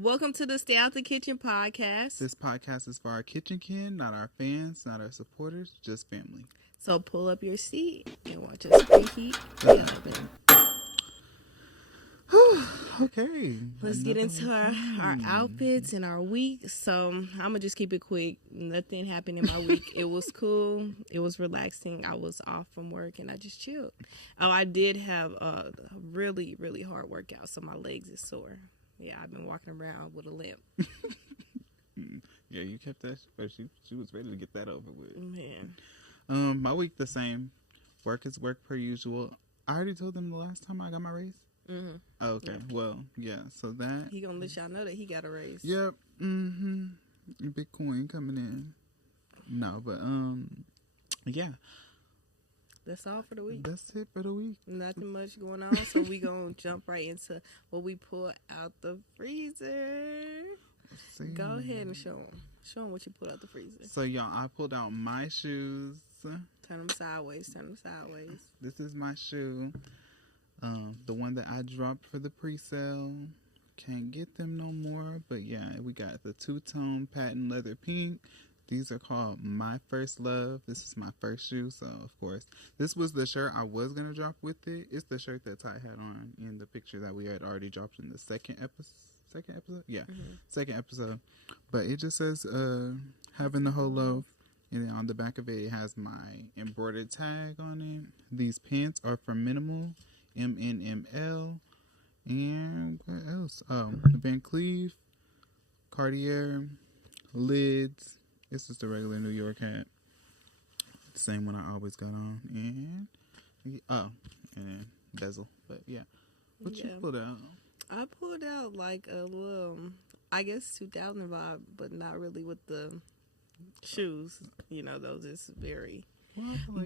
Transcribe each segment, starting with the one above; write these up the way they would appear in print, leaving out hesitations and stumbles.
Welcome to the Stay Out the Kitchen podcast. This podcast is for our kitchen kin, not our fans, not our supporters, just family. So pull up your seat and watch us preheat the oven. Okay. Let's get into our outfits and our week. So I'm going to just keep it quick. Nothing happened in my week. It was cool. It was relaxing. I was off from work and I just chilled. Oh, I did have a really, really hard workout, so my legs is sore. Yeah, I've been walking around with a limp. Yeah, you kept that. She was ready to get that over with. Man. My week the same. Work is work per usual. I already told them the last time I got my raise. Mm-hmm. Oh, okay. Yep. Well, yeah. So that he gonna let y'all know that he got a raise. Yep. Mm-hmm. Bitcoin coming in. No, but yeah. That's all for the week. That's it for the week. Nothing much going on, so we gonna jump right into what we pulled out the freezer. Go ahead and show them what you pulled out the freezer. So y'all, I pulled out my shoes. Turn them sideways. This is my shoe. The one that I dropped for the pre-sale. Can't get them no more. But yeah, we got the two-tone patent leather pink. These are called My First Love. This is my first shoe, so of course. This was the shirt I was going to drop with it. It's the shirt that Ty had on in the picture that we had already dropped in the second episode? Yeah, second episode. But it just says, having the whole love. And then on the back of it has my embroidered tag on it. These pants are from Minimal, MNML. And what else? Van Cleef, Cartier, lids. This is the regular New York hat. The same one I always got on. And then bezel. But yeah. What you pulled out? I pulled out like a little, I guess 2000 vibe, but not really with the shoes. You know, those is very.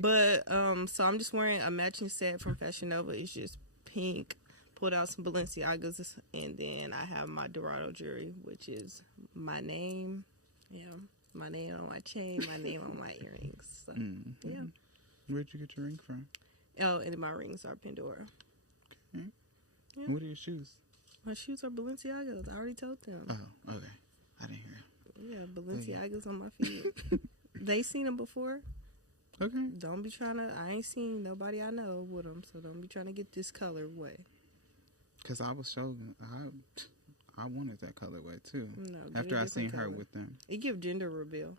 But so I'm just wearing a matching set from Fashion Nova. It's just pink. Pulled out some Balenciagas, and then I have my Dorado jewelry, which is my name. Yeah. My name on my chain, my name on my earrings. So, yeah. Where'd you get your ring from? Oh, and my rings are Pandora. Okay. Yeah. What are your shoes? My shoes are Balenciagas. I already told them. Oh, okay. I didn't hear. Yeah, Balenciagas on my feet. They seen them before. Okay. Don't be trying to. I ain't seen nobody I know with them, so don't be trying to get this colorway. Cause I was showing. I wanted that colorway too. No, after I seen her with them. It give gender reveal.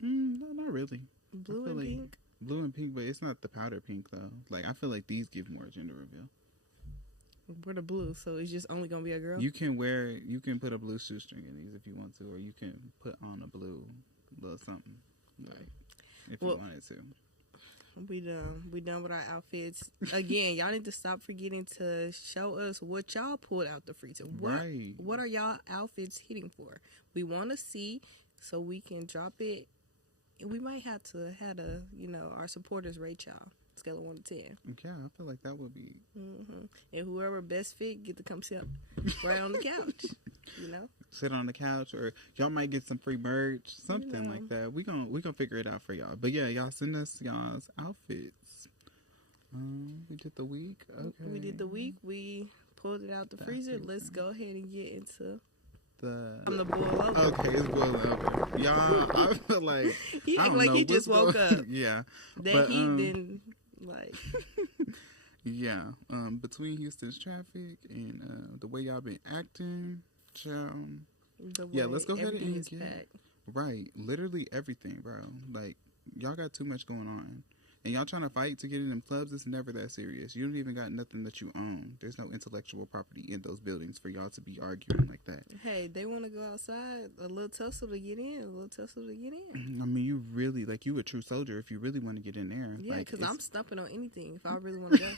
No, not really. Blue and pink. Blue and pink, but it's not the powder pink though. Like I feel like these give more gender reveal. We're the blue, so it's just only gonna be a girl. You can put a blue shoestring in these if you want to, or you can put on a blue little something, like if you wanted to. We done with our outfits. Again, y'all need to stop forgetting to show us what y'all pulled out the freezer. What are y'all outfits hitting for? We want to see so we can drop it. We might have to have our supporters rate y'all. Scale of 1 to 10. Yeah, I feel like that would be. And whoever best fit get to come sit right on the couch. Sit on the couch, or y'all might get some free merch, something like that. We gonna figure it out for y'all. But yeah, y'all send us y'all's outfits. We did the week. Okay. We did the week. We pulled it out the freezer. Let's go ahead and get into the boil over. Okay, it's boil over. Y'all, I feel like he act like he just woke up. Yeah, that he didn't like. Yeah, between Houston's traffic and the way y'all been acting. Yeah, let's go ahead and get right. Literally everything, bro. Like y'all got too much going on, and y'all trying to fight to get in them clubs. It's never that serious. You don't even got nothing that you own. There's no intellectual property in those buildings for y'all to be arguing like that. Hey, they want to go outside. A little tussle to get in. I mean, you really you a true soldier if you really want to get in there. Yeah, because I'm stumping on anything if I really want to go.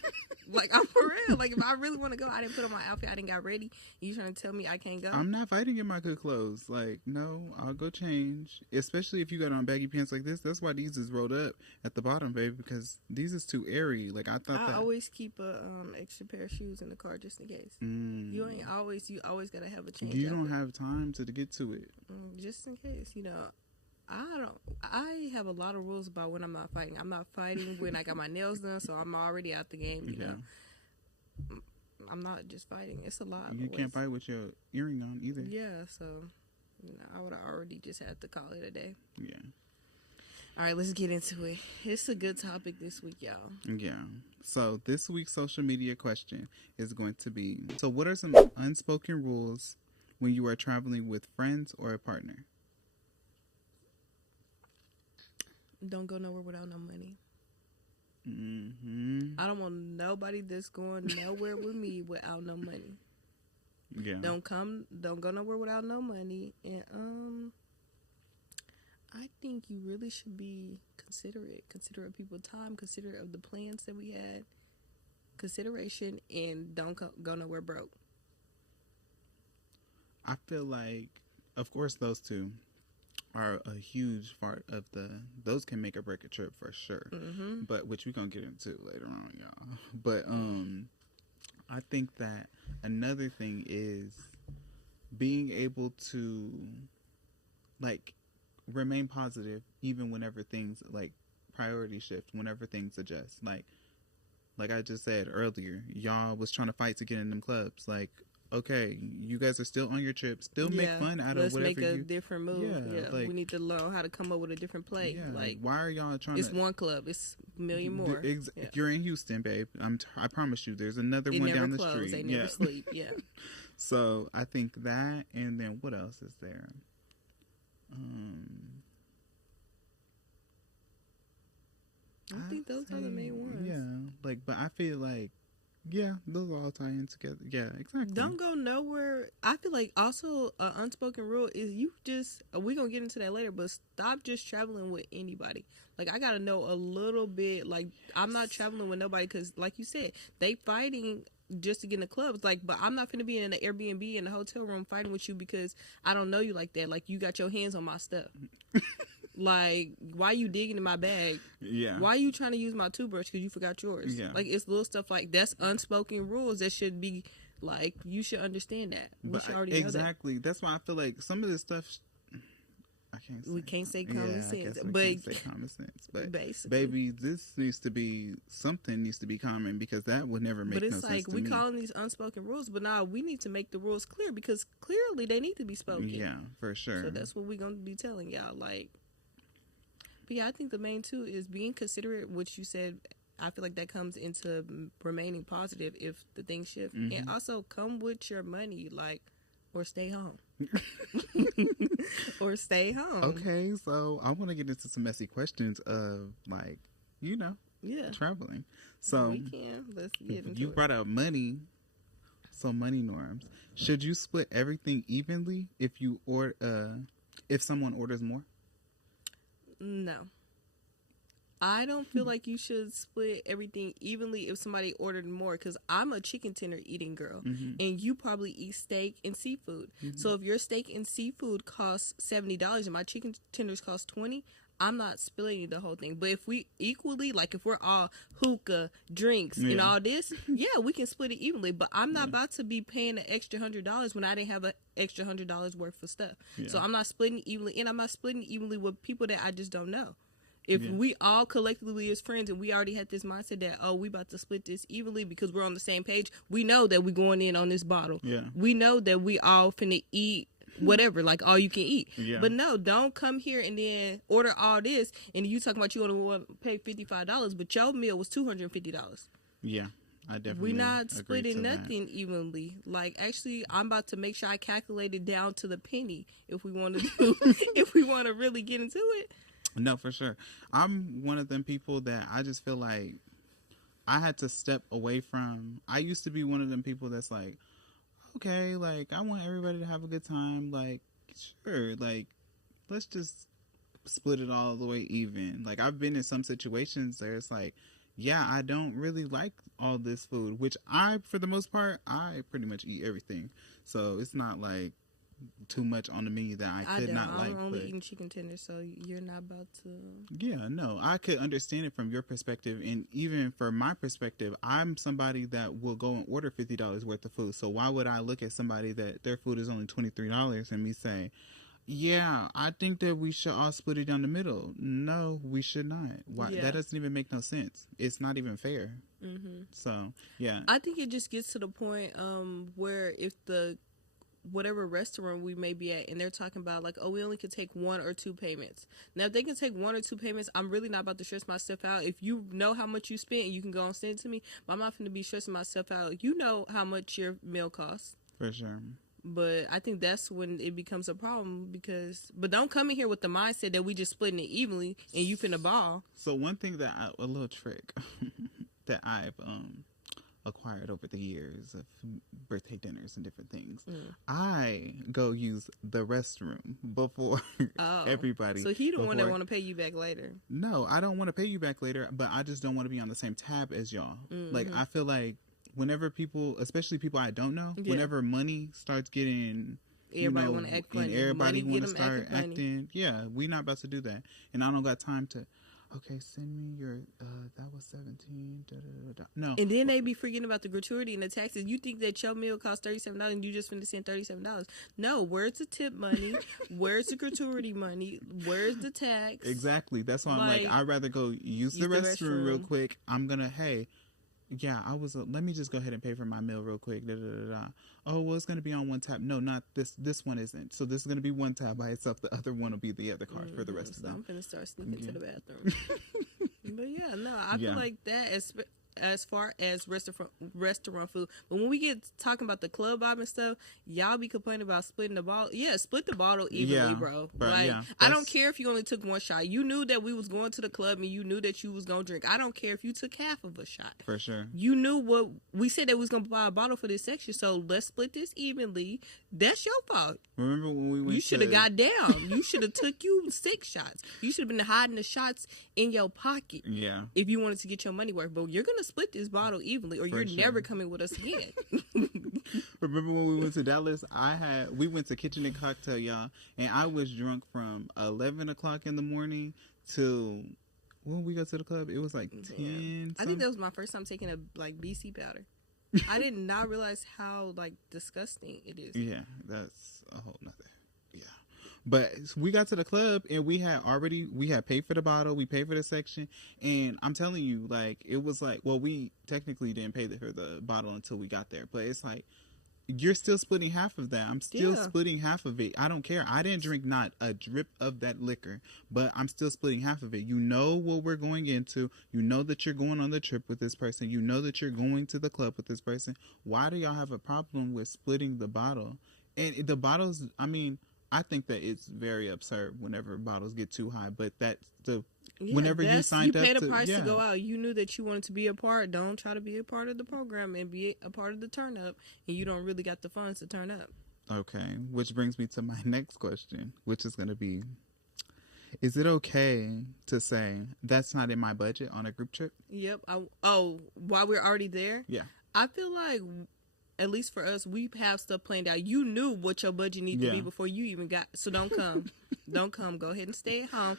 Like, I'm for real. Like, if I really want to go, I didn't put on my outfit. I didn't got ready. You trying to tell me I can't go? I'm not fighting in my good clothes. Like, no, I'll go change. Especially if you got on baggy pants like this. That's why these is rolled up at the bottom, baby, because these is too airy. Like, I always keep a extra pair of shoes in the car just in case. You always got to have a change. You don't have time to get to it. Just in case, I have a lot of rules about when I'm not fighting. I'm not fighting when I got my nails done, so I'm already out the game, you know. I'm not just fighting. It's a lot. You can't fight with your earring on either. Yeah, so I would have already just had to call it a day. Yeah. All right, let's get into it. It's a good topic this week, y'all. Yeah. So this week's social media question is going to be, so what are some unspoken rules when you are traveling with friends or a partner? Don't go nowhere without no money. Mm-hmm. I don't want nobody that's going nowhere with me without no money. Yeah. Don't go nowhere without no money. And I think you really should be considerate of people's time, considerate of the plans that we had, consideration, and don't go nowhere broke. I feel like, of course, those two are a huge part of those can make or break a trip for sure. Mm-hmm. But which we're gonna get into later on, y'all. But I think that another thing is being able to like remain positive even whenever things like priority shift, whenever things adjust. Like I just said earlier, y'all was trying to fight to get in them clubs. Like, okay, you guys are still on your trip. Still make fun out of whatever. Let's make a different move. Yeah, like, we need to learn how to come up with a different play. Yeah, like, why are y'all trying it's one club. It's a million more. You're in Houston, babe. I promise you, there's another one down the street. They never sleep. Yeah. So I think that, and then what else is there? I think those are the main ones. Yeah, like, but I feel like, yeah, those all tie in together. Yeah, exactly. Don't go nowhere. I feel like also an unspoken rule is you just, we're going to get into that later, but stop just traveling with anybody. Like, I got to know a little bit. Like, I'm not traveling with nobody because, like you said, they fighting just to get in the clubs. Like, but I'm not finna be in an Airbnb in the hotel room fighting with you because I don't know you like that. Like, you got your hands on my stuff. Like, why you digging in my bag? Yeah. Why you trying to use my toothbrush because you forgot yours? Yeah. Like, it's little stuff like that's unspoken rules that should be like, you should understand that. We should already know that. Exactly. That's why I feel like some of this stuff we can't say common sense, but can't say common sense. But basically, baby, this needs to be common because that would never make no sense. But it's like we calling these unspoken rules, but now we need to make the rules clear because clearly they need to be spoken. Yeah, for sure. So that's what we're gonna be telling y'all. Like, but yeah, I think the main two is being considerate, which you said. I feel like that comes into remaining positive if the things shift, and also come with your money, like, or stay home. Or stay home. Okay, so I want to get into some messy questions of, like, traveling. So we can. Let's get into you it. brought up money. So money norms. Should you split everything evenly if someone orders more? No. I don't feel like you should split everything evenly if somebody ordered more because I'm a chicken tender eating girl and you probably eat steak and seafood. So if your steak and seafood costs $70 and my chicken tenders cost $20, I'm not splitting the whole thing. But if we equally, like if we're all hookah, drinks, and all this, yeah, we can split it evenly. But I'm not about to be paying an extra $100 when I didn't have an extra $100 worth of stuff. Yeah. So I'm not splitting it evenly, and I'm not splitting it evenly with people that I just don't know. If we all collectively as friends and we already had this mindset that, oh, we about to split this evenly because we're on the same page, we know that we're going in on this bottle. Yeah. We know that we all finna eat whatever, like all you can eat. Yeah. But no, don't come here and then order all this and you talking about you only want to pay $55, but your meal was $250. Yeah. I definitely We're not splitting nothing evenly. Like, actually, I'm about to make sure I calculate it down to the penny if we want to do, if we want to really get into it. No, for sure. I'm one of them people that I just feel like I had to step away from. I used to be one of them people that's like, okay, like, I want everybody to have a good time. Like, sure, like, let's just split it all the way even. Like, I've been in some situations where it's like, yeah, I don't really like all this food, which for the most part, I pretty much eat everything. So it's not like too much on the menu that I could not like. I'm only eating chicken tenders, so you're not about to. Yeah, no, I could understand it from your perspective, and even from my perspective, I'm somebody that will go and order $50 worth of food. So why would I look at somebody that their food is only $23 and me say, Yeah, I think that we should all split it down the middle. No, we should not. Why? Yeah. That doesn't even make no sense. It's not even fair. Mm-hmm. So, yeah. I think it just gets to the point where if the whatever restaurant we may be at and they're talking about like, oh, we only can take 1 or 2 payments. Now, if they can take 1 or 2 payments, I'm really not about to stress myself out. If you know how much you spent, you can go and send it to me. But I'm not going to be stressing myself out. You know how much your meal costs. For sure. But I think that's when it becomes a problem but don't come in here with the mindset that we just splitting it evenly and you finna ball. So one thing a little trick that I've acquired over the years of birthday dinners and different things, I go use the restroom before everybody. So he the one that want to pay you back later. No, I don't want to pay you back later, but I just don't want to be on the same tab as y'all. Mm-hmm. Like, I feel like whenever people, especially people I don't know, whenever money starts getting, everybody want to act funny. And everybody want to start acting. Yeah, we not about to do that. And I don't got time to, okay, send me your, that was 17, da, da, da, da. No. And then they be forgetting about the gratuity and the taxes. You think that your meal costs $37 and you just finna send $37. No, where's the tip money? Where's the gratuity money? Where's the tax? Exactly. That's why I'm like, I'd rather go use the restroom real quick. I'm gonna, yeah, let me just go ahead and pay for my meal real quick. Da, da, da, da. Oh, well, it's going to be on one tab. No, not this. This one isn't. So this is going to be one tab by itself. The other one will be the other card for the rest of them. I'm going to start sneaking to the bathroom. But yeah, no, I feel like that as far as restaurant food. But when we get talking about the club vibe and stuff, y'all be complaining about splitting the bottle. Yeah, split the bottle evenly, bro. Like, I don't care if you only took 1 shot. You knew that we was going to the club and you knew that you was going to drink. I don't care if you took half of a shot. For sure. You knew what we said that we was going to buy a bottle for this section, so let's split this evenly. That's your fault. Remember when we went You should have got down. You should have took you 6 shots. You should have been hiding the shots in your pocket. Yeah. If you wanted to get your money worth. But you're going to split this bottle evenly or you're never coming with us again. Remember when we went to Dallas? We went to Kitchen and Cocktail, y'all, and I was drunk from 11 o'clock in the morning till when we got to the club. It was like 10. I think that was my first time taking a BC powder. I did not realize how disgusting it is. Yeah, that's a whole nother. Yeah. But we got to the club and we had paid for the bottle, we paid for the section, and I'm telling you, it was we technically didn't pay for the bottle until we got there, but it's like, you're still splitting half of that. I'm still splitting half of it. I don't care. I didn't drink not a drip of that liquor, but I'm still splitting half of it. You know what we're going into. You know that you're going on the trip with this person. You know that you're going to the club with this person. Why do y'all have a problem with splitting the bottle? And the bottles, I mean, I think that it's very absurd whenever bottles get too high, but whenever you signed up, you paid a price to go out. You knew that you wanted to be a part. Don't try to be a part of the program and be a part of the turn up, and you don't really got the funds to turn up. Okay, which brings me to my next question, which is going to be, is it okay to say that's not in my budget on a group trip? Yep. While we're already there? Yeah. I feel like, at least for us, we have stuff planned out. You knew what your budget needed to be before you even got, so don't come. Don't come. Go ahead and stay at home.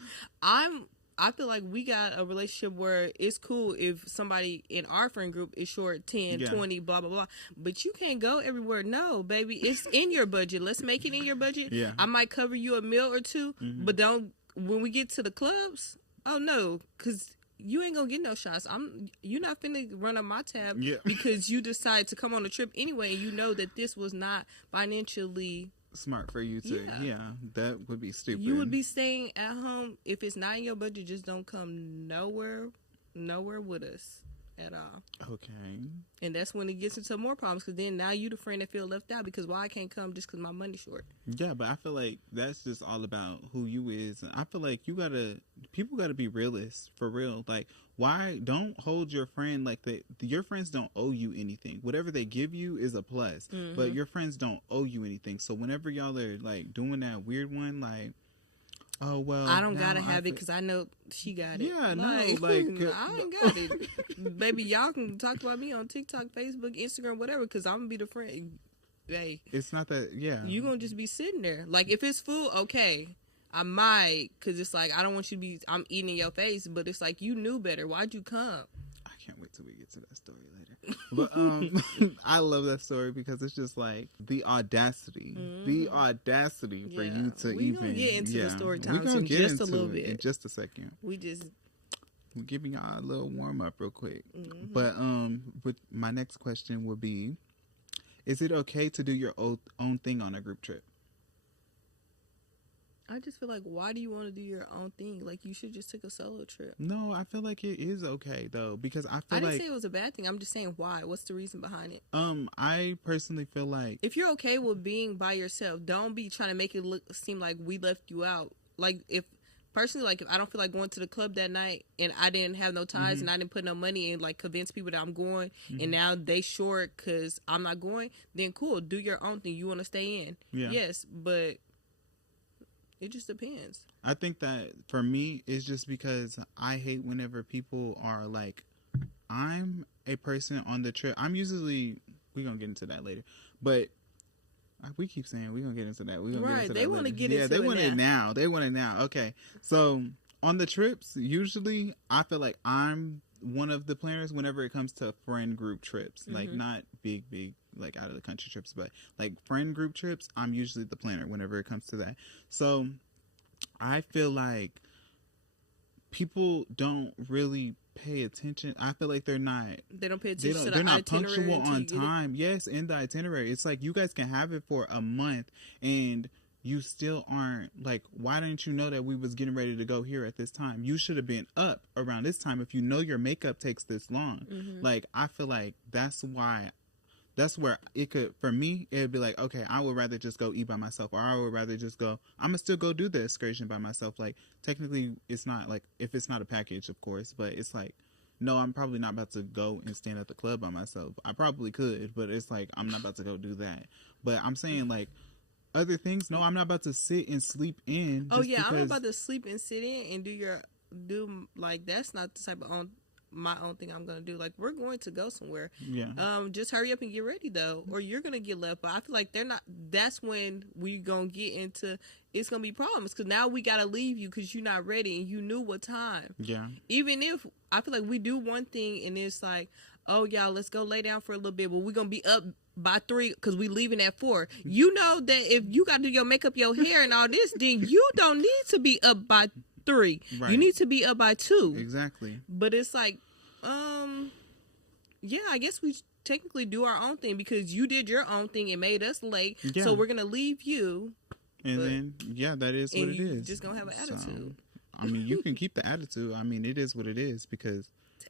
I feel like we got a relationship where it's cool if somebody in our friend group is short 10, 20, blah, blah, blah. But you can't go everywhere. No, baby. It's in your budget. Let's make it in your budget. Yeah. I might cover you a meal or two, but don't, when we get to the clubs, oh no, because you ain't gonna get no shots. You're not finna run up my tab because you decide to come on a trip anyway and you know that this was not financially smart for you to that would be stupid. You would be staying at home. If it's not in your budget, just don't come nowhere with us at all. Okay. And that's when it gets into more problems, because then now you the friend that feel left out because I can't come just because my money's short. Yeah, but I feel like that's just all about who you is. And I feel like people gotta be realists for real. Like, why don't hold your friend like that? Your friends don't owe you anything. Whatever they give you is a plus, but your friends don't owe you anything. So whenever y'all are doing that weird one, oh, well, I don't gotta have it because I know she got it. Yeah, I ain't got it. Baby, y'all can talk about me on TikTok, Facebook, Instagram, whatever, because I'm gonna be the friend. Hey, it's not that. Yeah, you gonna just be sitting there. If it's full, okay, I might, because it's I don't want you to be. I'm eating in your face, but it's you knew better. Why'd you come? I can't wait till we get to that story later. But I love that story because it's just like the audacity for you to we even gonna get into the story times we're gonna in get just a into little it bit. in just a second. We're giving y'all a little warm up real quick. But with my next question would be, is it okay to do your own thing on a group trip? I just feel like, why do you want to do your own thing? Like, you should just take a solo trip. No, I feel like it is okay though, because I didn't say it was a bad thing. I'm just saying why. What's the reason behind it? I personally feel like if you're okay with being by yourself, don't be trying to make it seem like we left you out. Like, if I don't feel like going to the club that night and I didn't have no ties and I didn't put no money and like convince people that I'm going and now they short because I'm not going, then cool, do your own thing. You want to stay in? Yeah. Yes, but it just depends. I think that for me, it's just because I hate whenever people are like, I'm a person on the trip. I'm usually, we're going to get into that later, but we keep saying we're going to get into that. We're gonna get into they that want to later. get into it. Yeah, they want it now. They want it now. Okay. So on the trips, usually I feel like I'm one of the planners whenever it comes to friend group trips, like not big, like out of the country trips, but like friend group trips, I'm usually the planner whenever it comes to that. So I feel like people don't really pay attention. I feel like they don't pay attention to the itinerary. They're not punctual on time. Yes, in the itinerary. It's like you guys can have it for a month and you still aren't, like, why didn't you know that we was getting ready to go here at this time? You should have been up around this time if you know your makeup takes this long. Like, I feel like that's where it could, for me, it'd be like, okay, I would rather just go eat by myself, or I would rather just go, I'm gonna still go do the excursion by myself. Like, technically, it's not like, if it's not a package, of course, but it's like, no, I'm probably not about to go and stand at the club by myself. I probably could, but it's like, I'm not about to go do that. But I'm saying, like, other things, no, I'm not about to sit and sleep in. I'm not about to sleep and sit in and do like, that's not the type of my own thing I'm gonna do. Like, we're going to go somewhere. Yeah. Just hurry up and get ready though, or you're gonna get left. But I feel like that's when we gonna get into, it's gonna be problems, because now we gotta leave you because you're not ready and you knew what time. Yeah. Even if I feel like we do one thing and it's like, oh y'all, let's go lay down for a little bit, but we're gonna be up by 3 because we leaving at 4. You know that if you gotta do your makeup, your hair and all this, then you don't need to be up by 3. Right. You need to be up by 2. Exactly. But it's like, yeah, I guess we technically do our own thing because you did your own thing and made us late. Yeah. So we're gonna leave you. And then, yeah, that is what it is. Just gonna have an attitude. I mean, you can keep the attitude. I mean, it is what it is because.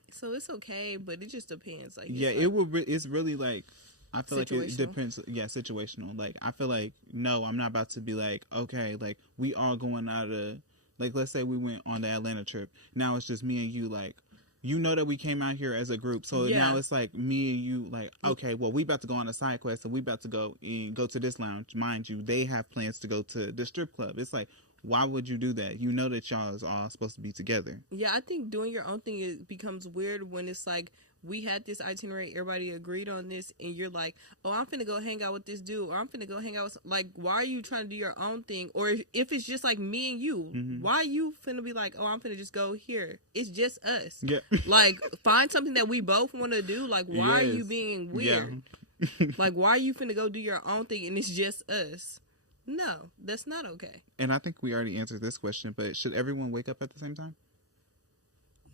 So it's okay, but it just depends. Like, yeah, it would. It's really like, I feel like it depends. Yeah, situational. Like, I feel like, no, I'm not about to be like, okay, like, we all going out of, like, let's say we went on the Atlanta trip. Now it's just me and you, like, you know that we came out here as a group. So now it's like me and you, like, okay, well, we about to go on a side quest, and we about to go to this lounge. Mind you, they have plans to go to the strip club. It's like, why would you do that? You know that y'all is all supposed to be together. Yeah, I think doing your own thing, it becomes weird when it's like, we had this itinerary, everybody agreed on this, and you're like, oh, I'm finna go hang out with this dude, or I'm finna go hang out with, like, why are you trying to do your own thing? Or if it's just like me and you, why are you finna be like, oh, I'm finna just go here? It's just us. Yeah. Like, find something that we both want to do. Like, why are you being weird? Yeah. Like, why are you finna go do your own thing and it's just us? No, that's not okay. And I think we already answered this question, but should everyone wake up at the same time?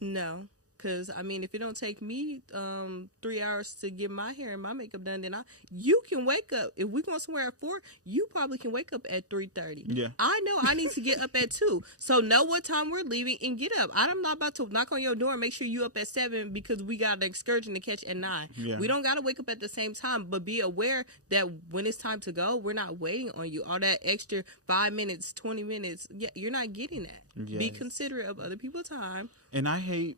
No. Because, I mean, if it don't take me 3 hours to get my hair and my makeup done, then you can wake up. If we go somewhere at 4, you probably can wake up at 3:30. Yeah. I know I need to get up at 2. So know what time we're leaving and get up. I'm not about to knock on your door and make sure you up at 7 because we got an excursion to catch at 9. Yeah. We don't got to wake up at the same time, but be aware that when it's time to go, we're not waiting on you. All that extra 5 minutes, 20 minutes, you're not getting that. Yes. Be considerate of other people's time. And I hate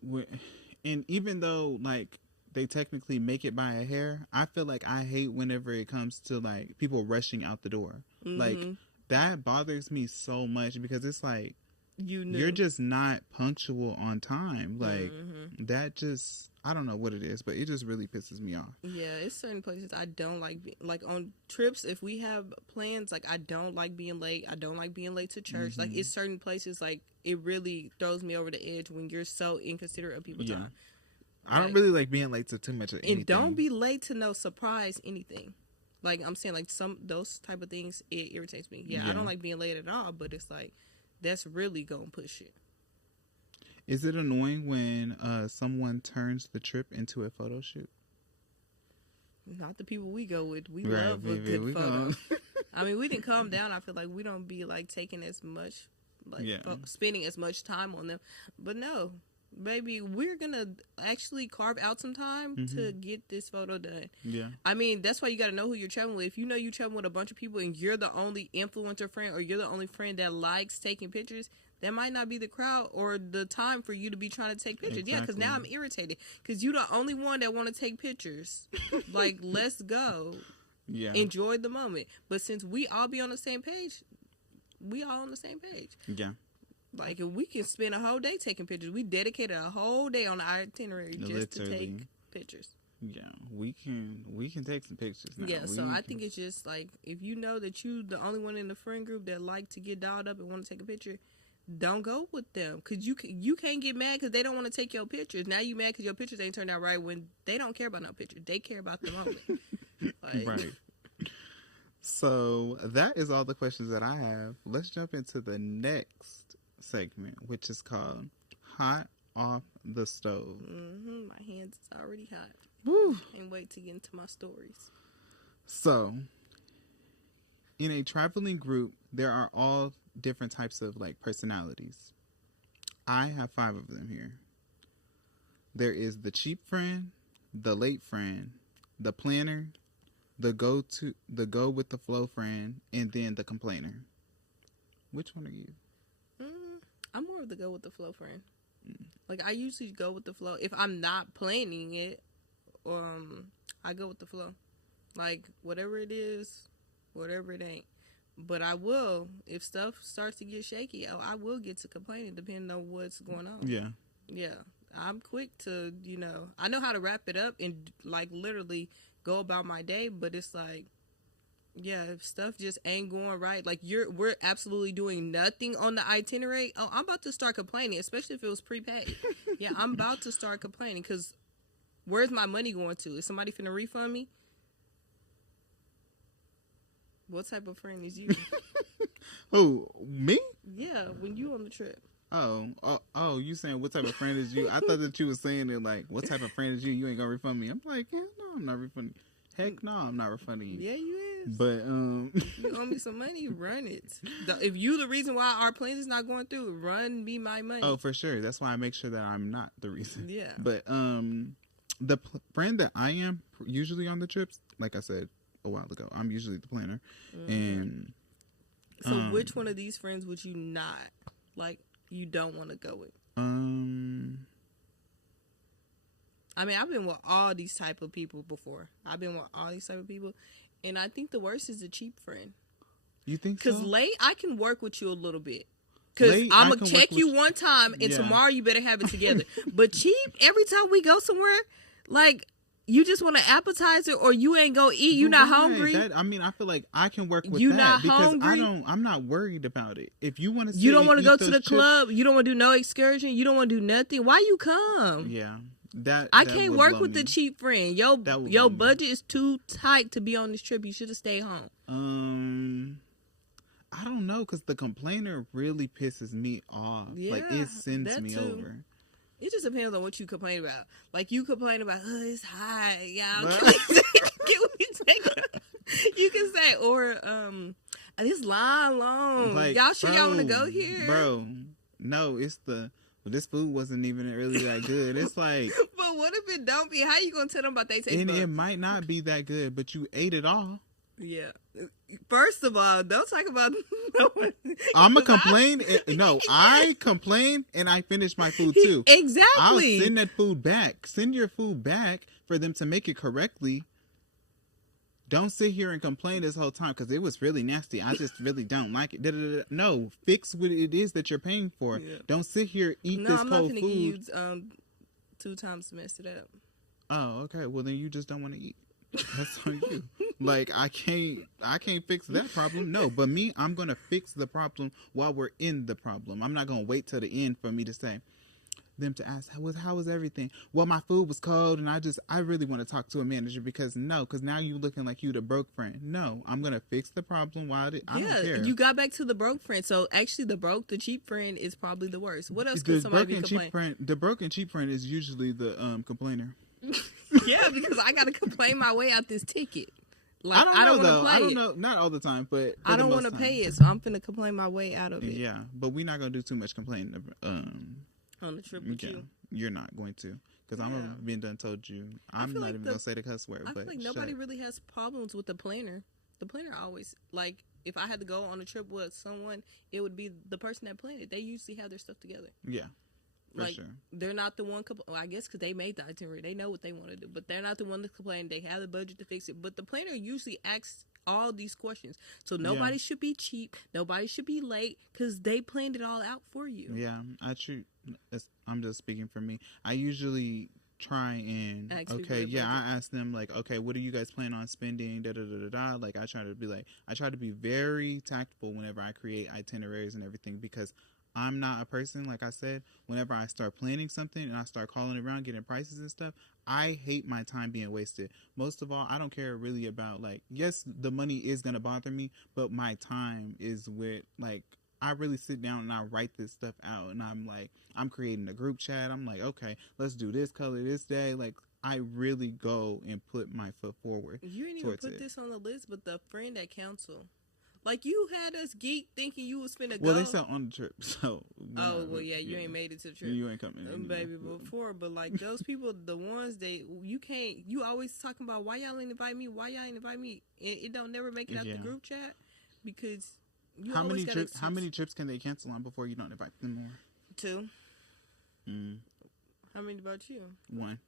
and even though, like, they technically make it by a hair, I feel like I hate whenever it comes to, like, people rushing out the door. Like, that bothers me so much because it's like, you're just not punctual on time. Like, that just, I don't know what it is, but it just really pisses me off. Yeah, it's certain places I don't like. Like, on trips, if we have plans, like, I don't like being late. I don't like being late to church. Like, it's certain places, like, it really throws me over the edge when you're so inconsiderate of people's time. I don't really like being late to too much of anything. And don't be late to no surprise anything. Like, I'm saying, like, those type of things, it irritates me. Yeah, I don't like being late at all, but it's like, that's really gonna push it. Is it annoying when someone turns the trip into a photo shoot? Not the people we go with. We love a good photo. I mean, we didn't calm down. I feel like we don't be, like, taking as much, like, spending as much time on them. But no, baby, we're going to actually carve out some time to get this photo done. Yeah. I mean, that's why you got to know who you're traveling with. If you know you're traveling with a bunch of people and you're the only influencer friend or you're the only friend that likes taking pictures, that might not be the crowd or the time for you to be trying to take pictures. Exactly. Yeah, because now I'm irritated. Because you're the only one that want to take pictures. Like, let's go. Yeah. Enjoy the moment. But since we all be on the same page, we all on the same page. Yeah. Like, if we can spend a whole day taking pictures. We dedicated a whole day on the itinerary just to take pictures. Yeah, we can take some pictures now. Yeah, so I think it's just, like, if you know that you the only one in the friend group that like to get dialed up and want to take a picture, don't go with them, because you can't get mad because they don't want to take your pictures. Now you mad because your pictures ain't turned out right when they don't care about no pictures. They care about the moment. Like, right. So that is all the questions that I have. Let's jump into the next segment, which is called Hot Off the Stove. My hands is already hot. Woo. Can't wait to get into my stories. So, in a traveling group, there are all different types of, like, personalities. I have 5 of them here. There is the cheap friend, the late friend, the planner, the go with the flow friend, and then the complainer. Which one are you? I'm more of the go with the flow friend. Like, I usually go with the flow. If I'm not planning it, I go with the flow. Like, whatever it is, whatever it ain't. But I will, if stuff starts to get shaky, I will get to complaining depending on what's going on. Yeah. Yeah. I'm quick to, I know how to wrap it up and, like, literally go about my day, but it's like, yeah, if stuff just ain't going right, like, we're absolutely doing nothing on the itinerary. Oh, I'm about to start complaining, especially if it was prepaid. Yeah, I'm about to start complaining because where's my money going to? Is somebody finna refund me? What type of friend is you? Who, me? Yeah, when you on the trip. Oh, you saying what type of friend is you? I thought that you were saying it like, what type of friend is you? You ain't gonna refund me. I'm like, hell no, I'm not refunding you. Heck no, I'm not refunding you. Yeah, you is. But you owe me some money, run it. If you the reason why our plans is not going through, run me my money. Oh, for sure. That's why I make sure that I'm not the reason. Yeah. But the friend that I am usually on the trips, like I said a while ago, I'm usually the planner. And so which one of these friends would you not, like, you don't want to go with? I mean, I've been with all these type of people before. And I think the worst is the cheap friend. You think so? Because late, I can work with you a little bit. Because I'm going to check you one time, and tomorrow you better have it together. But cheap, every time we go somewhere, like, you just want an appetizer or you ain't go eat. You not hungry. I feel like I can work with you that. Not because hungry? I'm not worried about it. If you want to you don't want to go to the club. You don't want to do no excursion. You don't want to do nothing. Why you come? Yeah. I can't work with the cheap friend. Your budget is too tight to be on this trip. You should have stayed home. I don't know, because the complainer really pisses me off. Yeah, like, it sends me over. It just depends on what you complain about. Like, you complain about, it's hot, y'all. You can say, or this line long. Like, y'all sure y'all want to go here? Bro, no, this food wasn't even really that good. It's like, but what if it don't be? How you gonna tell them about they taste? And it might not be that good, but you ate it all. Yeah. First of all, don't talk about. I'm gonna complain. No, I complain and I finish my food too. Exactly. I'll send that food back. Send your food back for them to make it correctly. Don't sit here and complain this whole time because it was really nasty. I just really don't like it. No, fix what it is that you're paying for. Yeah. Don't sit here eat this cold food. No, I'm not gonna use 2 times to mess it up. Oh, okay. Well, then you just don't want to eat. That's on you. Like, I can't fix that problem. No, but me, I'm gonna fix the problem while we're in the problem. I'm not gonna wait till the end for me to say, them to ask how was everything. Well, my food was cold, and I really want to talk to a manager because now you looking like you the broke friend. No, I'm gonna fix the problem. I don't care. You got back to the broke friend. So actually, the cheap friend is probably the worst. What else could somebody be complaining? The broke and cheap friend is usually the complainer. Yeah, because I gotta complain my way out this ticket. Like, I don't know. I don't know. Not all the time, but I don't want to pay it, so I'm finna complain my way out of it. Yeah, but we're not gonna do too much complaining. On the trip with you. You're not going to, because I'm been done told you. I'm not even gonna say the cuss word. I feel like nobody really has problems with the planner. The planner always, like, if I had to go on a trip with someone, it would be the person that planned it. They usually have their stuff together. Yeah. Like, they're not the one, I guess because they made the itinerary. They know what they want to do, but they're not the one to complain. They have the budget to fix it. But the planner usually asks all these questions. So nobody should be cheap. Nobody should be late because they planned it all out for you. Yeah, I'm just speaking for me. I usually try and, I ask them, like, okay, what do you guys plan on spending? Da-da-da-da-da. Like, I try to be very tactful whenever I create itineraries and everything, because I'm not a person, like I said, whenever I start planning something and I start calling around, getting prices and stuff, I hate my time being wasted. Most of all, I don't care really about, like, yes, the money is going to bother me, but my time is with, like, I really sit down and I write this stuff out, and I'm creating a group chat. I'm like, okay, let's do this color this day. Like, I really go and put my foot forward. You didn't even put this on the list, but the friend at council. Like, you had us geek thinking you was finna go. Well, they said on the trip, so. You ain't made it to the trip. You ain't coming. Baby, before. But, like, those people, the ones you always talking about, why y'all ain't invite me? Why y'all ain't invite me? It don't never make it out the group chat because you always got how many trips can they cancel on before you don't invite them more? 2. How many about you? 1.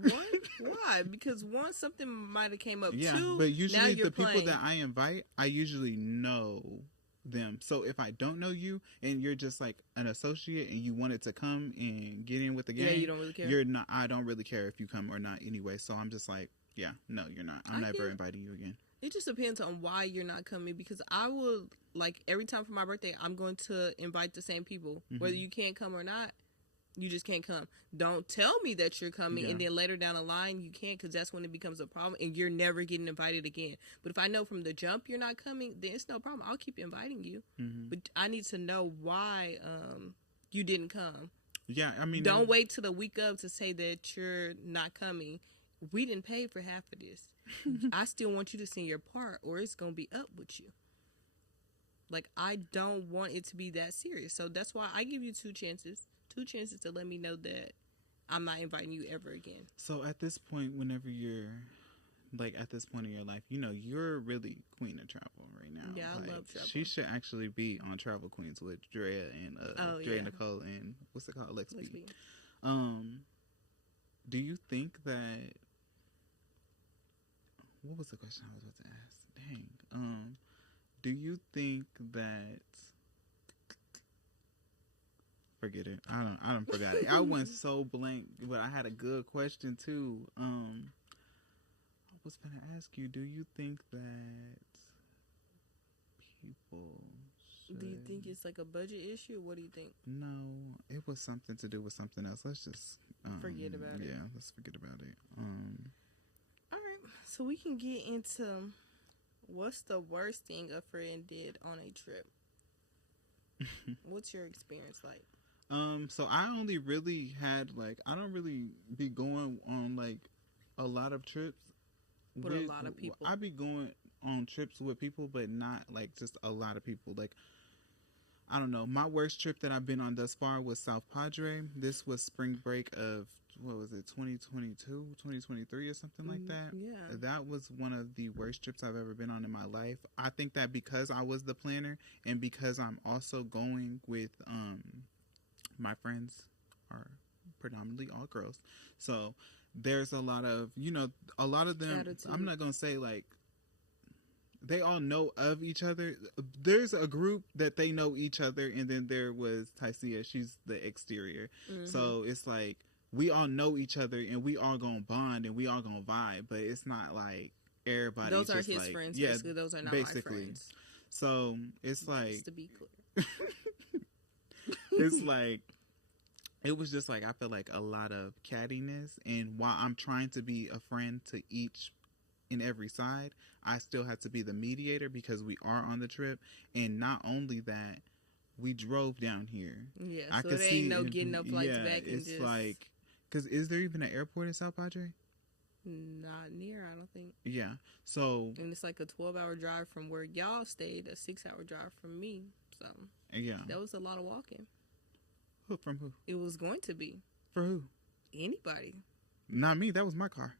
What? Why? Because one, something might have came up. 2, but usually the people that I invite, I usually know them. So if I don't know you and you're just like an associate and you wanted to come and get in with the game, you don't really care. I don't really care if you come or not anyway. So I'm just like, no, you're not. I'm never inviting you again. It just depends on why you're not coming, because I will, like, every time for my birthday, I'm going to invite the same people, whether you can't come or not. You just can't come. Don't tell me that you're coming and then later down the line you can't, because that's when it becomes a problem and you're never getting invited again. But if I know from the jump you're not coming, then it's no problem. I'll keep inviting you. But I need to know why you didn't come. Yeah, I mean, don't wait till the week of to say that you're not coming. We didn't pay for half of this. I still want you to sing your part, or it's going to be up with you. Like, I don't want it to be that serious. So that's why I give you 2 chances. 2 chances to let me know that I'm not inviting you ever again. So at this point, whenever you're, like, at this point in your life, you're really queen of travel right now. Yeah, I love travel. She should actually be on Travel Queens with Drea and Drea Nicole and what's it called, Lex B. Do you think that? What was the question I was about to ask? Dang. Do you think that? Forget it. I don't forgot it. I went so blank, but I had a good question too. I was gonna ask you, do you think that people should... Do you think it's like a budget issue? What do you think? No, it was something to do with something else. Let's just forget about it. Yeah, let's forget about it. All right, so we can get into what's the worst thing a friend did on a trip. What's your experience like? So I only really had, like, I don't really be going on, like, a lot of trips with a lot of people. I be going on trips with people, but not, like, just a lot of people. Like, I don't know. My worst trip that I've been on thus far was South Padre. This was spring break of, what was it, 2022, 2023 or something like that? Yeah. That was one of the worst trips I've ever been on in my life. I think that because I was the planner and because I'm also going with, my friends are predominantly all girls. So there's a lot of, a lot of them, attitude. I'm not going to say, like, they all know of each other. There's a group that they know each other, and then there was Tycia. She's the exterior. So it's like, we all know each other, and we all going to bond, and we all going to vibe, but it's not like everybody. Those are just his like, friends, basically. Those are not my friends. So it's like... Just to be clear. It's like, it was just like I felt like a lot of cattiness, and while I'm trying to be a friend to each and every side, I still had to be the mediator because we are on the trip, and not only that, we drove down here. Yeah, I so could it see ain't no getting no flights yeah, back and it's just like, because is there even an airport in South Padre? not near, I don't think. Yeah, so And it's like a 12-hour drive from where y'all stayed, a 6-hour drive from me. So yeah, that was a lot of walking. who from who? It was going to be For who? anybody. Not me. That was my car.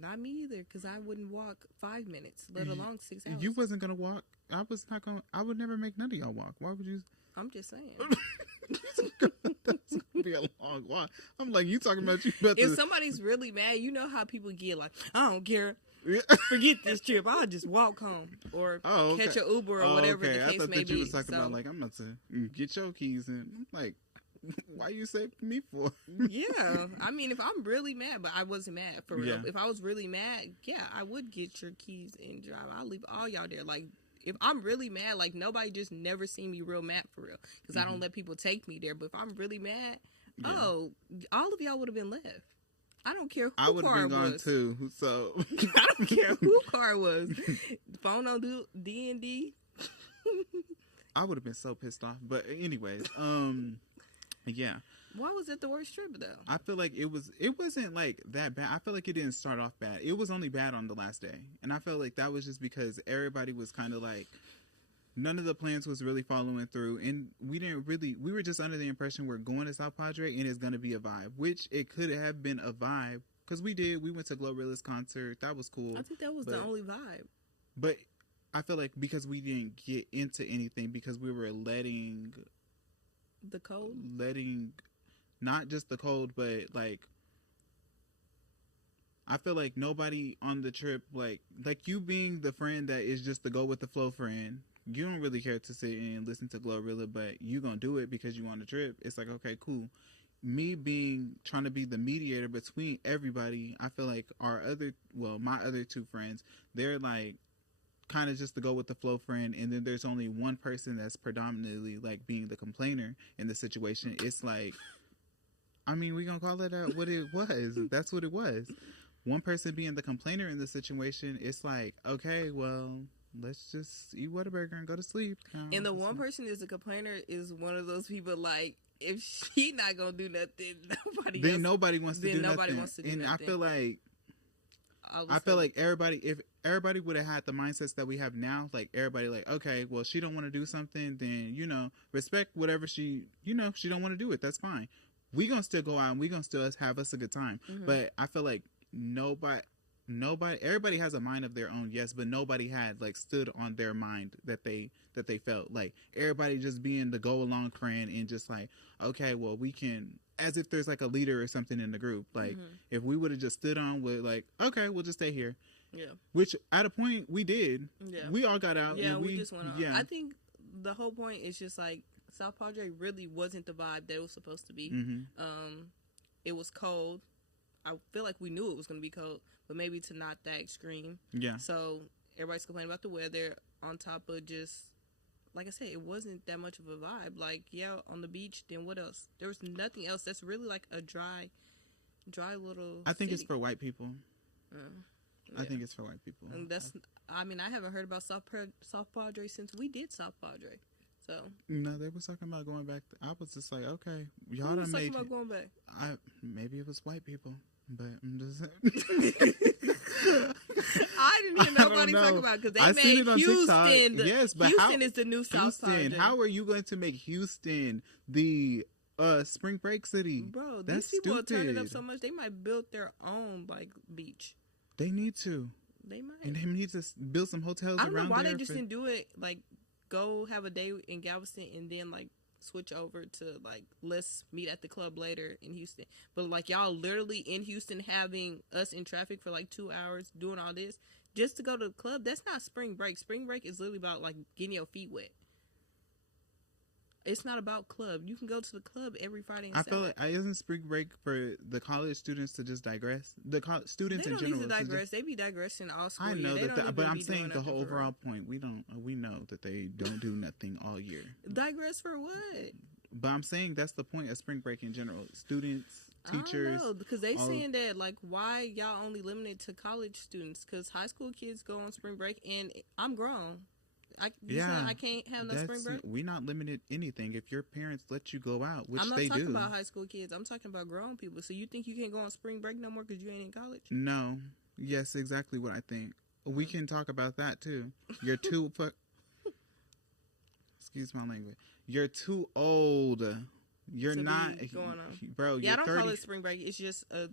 Not me either, because I wouldn't walk 5 minutes, let alone 6 hours. You wasn't gonna walk. I was not gonna. I would never make none of y'all walk. Why would you? I'm just saying. That's gonna be a long walk. I'm like, you talking about you about If to, somebody's really mad, you know how people get like, I don't care. yeah. Forget this trip. I'll just walk home or Oh, okay. catch an Uber or whatever okay. the I case thought may that be. you was talking So, about like I'm about to get your keys and I'm like, why you saving me for? yeah, I mean, if I'm really mad, but I wasn't mad for real. Yeah. If I was really mad, yeah, I would get your keys and drive. I'll leave all y'all there. Like, if I'm really mad, like nobody just never seen me real mad for real, because I don't let people take me there. But if I'm really mad, Yeah. oh, all of y'all would have been left. I don't care who I would have car been it gone was. too. So I don't care who car it was. Phone on D&D. I would have been so pissed off. But anyways, yeah. Why was it the worst trip though? I feel like it wasn't like that bad. I feel like it didn't start off bad. It was only bad on the last day. And I felt like that was just because everybody was kind of like, none of the plans was really following through. And we were just under the impression we're going to South Padre and it's going to be a vibe, which it could have been a vibe. Because we went to Glow Realest concert. That was cool. I think that was the only vibe. But I feel like because we didn't get into anything, because we were letting The cold? not just the cold, but like I feel like nobody on the trip, like you being the friend that is just the go with the flow friend, you don't really care to sit and listen to Glorilla, but you gonna do it because you on the trip. It's like, okay, cool. Me trying to be the mediator between everybody, I feel like my other two friends, they're like kind of just to go with the flow friend, and then there's only one person that's predominantly like being the complainer in the situation. It's like, I mean, we gonna call it what it was. That's what it was. One person being the complainer in the situation. It's like, okay, well, let's just eat Whataburger and go to sleep. And the one person is a complainer is one of those people like, if she not gonna do nothing, nobody wants to do nothing. And I feel like if everybody would have had the mindsets that we have now, like everybody like, okay, well, she don't want to do something, then, respect whatever she don't want to do it. That's fine. We gonna still go out and we gonna still have us a good time. Mm-hmm. But I feel like everybody has a mind of their own, yes, but nobody had like stood on their mind that they felt like everybody just being the go along friend and just like, okay, well, we can, as if there's like a leader or something in the group. Like if we would have just stood on with like, okay, we'll just stay here. Yeah. Which at a point we did. Yeah. We all got out. Yeah, and we just went on. Yeah. I think the whole point is just like South Padre really wasn't the vibe that it was supposed to be. It was cold. I feel like we knew it was going to be cold, but maybe to not that extreme. Yeah. So everybody's complaining about the weather on top of just, like I said, it wasn't that much of a vibe. Like, yeah, on the beach, then what else? There was nothing else. That's really like a dry little I think city. it's for white people. Yeah. I think it's for white people. And I haven't heard about South Padre since we did South Padre. So. No, they was talking about going back. I was just like, okay, y'all done made. About going back? Maybe it was white people, but I'm just saying. I didn't hear nobody talk about it because they made Houston. Yes, but Houston is the new South Padre. How are you going to make Houston the spring break city? Bro, that's these people stupid. are turning it up so much they might build their own like beach. They need to. They might. And they need to build some hotels around there. I don't know why they just didn't do it like. Go have a day in Galveston and then like switch over to like let's meet at the club later in Houston. But like y'all literally in Houston having us in traffic for like 2 hours doing all this just to go to the club. That's not spring break. Spring break is literally about like getting your feet wet. It's not about club. You can go to the club every Friday and Saturday. I feel like isn't spring break for the college students to just digress? The students in general. They don't need to digress. They be digressing all school year. I know that, but I'm saying the whole overall point. We know that they don't do nothing all year. Digress for what? But I'm saying that's the point of spring break in general. Students, teachers. I don't know, because they saying that, like, why y'all only limited to college students? Because high school kids go on spring break, and I'm grown. Saying I can't have no spring break? We're not limited anything. If your parents let you go out, which I'm not they do. talking about high school kids. I'm talking about grown people. So you think you can't go on spring break no more because you ain't in college? No. Yes, exactly what I think. We can talk about that too. You're too excuse my language. You're too old. You're to not going on. Bro, Yeah, you're I don't 30. call it spring break. It's just a